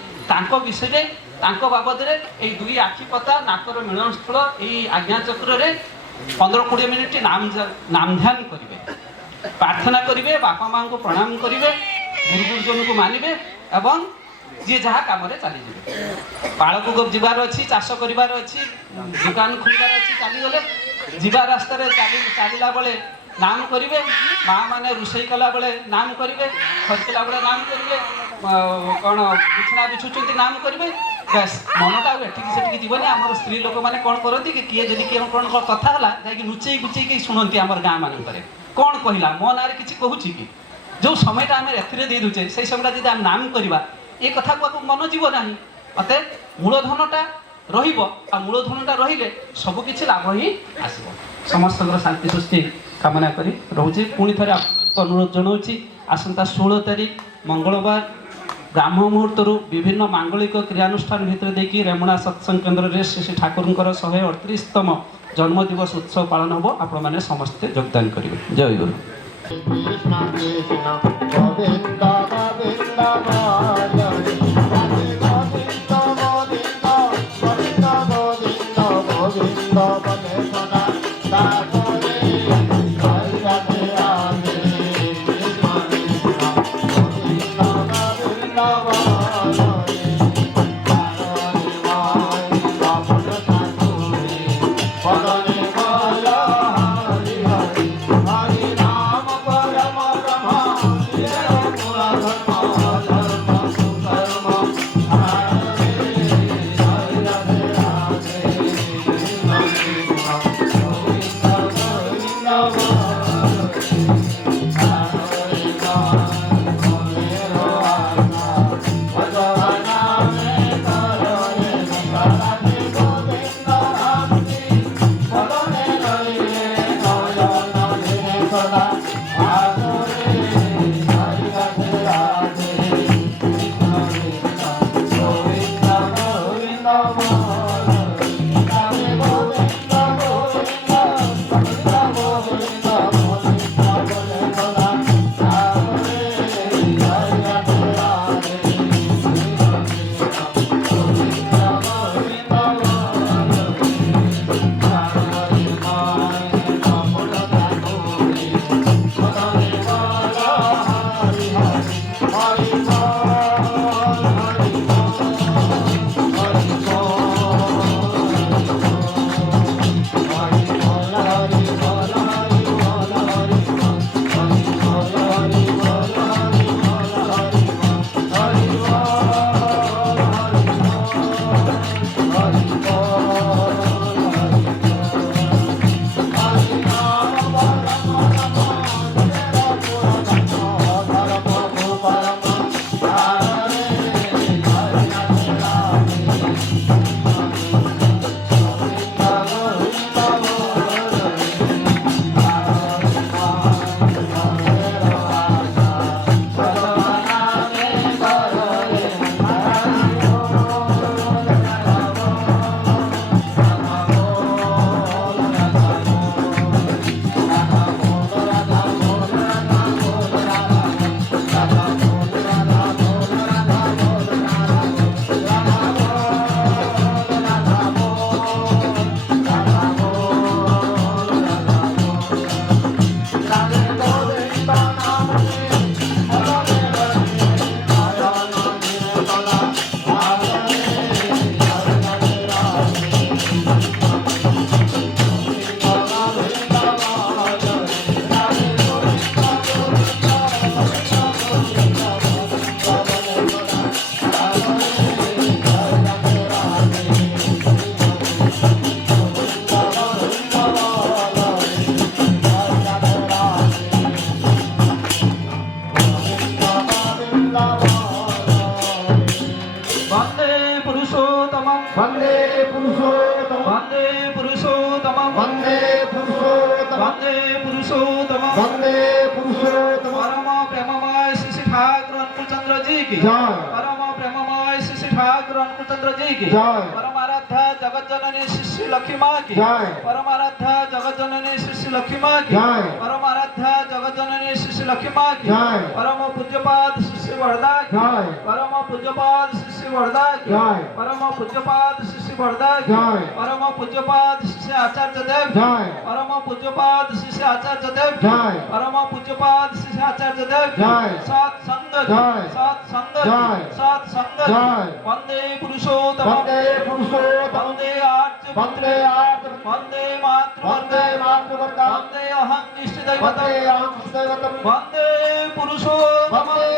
विषय बाबद ये 2 आखि पता नाकर मिलन स्थल ये आज्ञा चक्र 15-20 मिनिट नाम ध्यान करेंगे प्रार्थना करेंगे बापा माँ को प्रणाम करेंगे गुरुजन को मानवे एवं जी जहाँ कम चली पाड़ को जीवार अच्छी चाष करार अच्छी दुकान खोलार अच्छी चलीगले जीवा रास्तार चलला बेले नाम करेंगे माँ मैंने रोषे कला बेले नाम करेंगे खसला बेले नाम करेंगे कौन बिछना बिछुच्च नाम करेंगे बस मनटा एठिक जीवनी आम स्त्री लोक मैंने कौन करती कि किए जब किए कौन कथा है लुचई गुचई शुणती आम गाँ मानक कौन कहला मो ना कि कहूँ कि जो समयटा आम एथि दे दूचे से समयटा जब आम नाम करवा ये कथा को मन जीव ना अतः मूलधनटा रूलधनटा रही सबकि लाभ ही आसो समस्त शांति सृष्टि कामना करी रोचे पुणी थे अनुरोध जनाऊँगी आसंता 16 तारिख मंगलवार ब्राह्म मुहूर्त विभिन्न मांगलिक क्रियानुष्ठान भितर देखिए रेमुणा सत्संग केन्द्र में श्री ठाकुर 138तम जन्मदिवस उत्सव पालन हम आपण मैंने समस्ते योगदान करेंगे। जय गुरु। कृष्ण कृष्ण गोविंद गोविंद की जय। परम प्रेममय श्री श्री ठाकुर अनुकूलचंद्र जी की जय। परम आराध्या जगत जननी श्री श्री लक्ष्मी माँ की जय। परम आराध्या जगत जननी श्री श्री लक्ष्मी माँ की जय। परम आराध्या जगत जननी श्री श्री लक्ष्मी माँ की जय। परम पूज्यपाद श्री श्री वरदा की जय। परम पूज्यपाद श्री श्री वरदा की जय। परम पूज्यपाद श्री श्री वरदा की जय। परम पूज्यपाद श्री श्री आचार्य देव की जय। परम पूज्यपाद श्री श्री आचार्य देव की जय। परम पूज्यपाद श्री श्री आचार्य देव की जय। सात संग जय। सात संग जय। सात संग जय। वंदे पुरुषोत्तम वंदे पुरुषोत्तम वंदे आर्य वंदे आर्य वंदे मातृ वंदे मातृवंदे वंदे अहं इष्ट दैवतम वंदे अहं दैवतम वंदे पुरुषोत्तम वंदे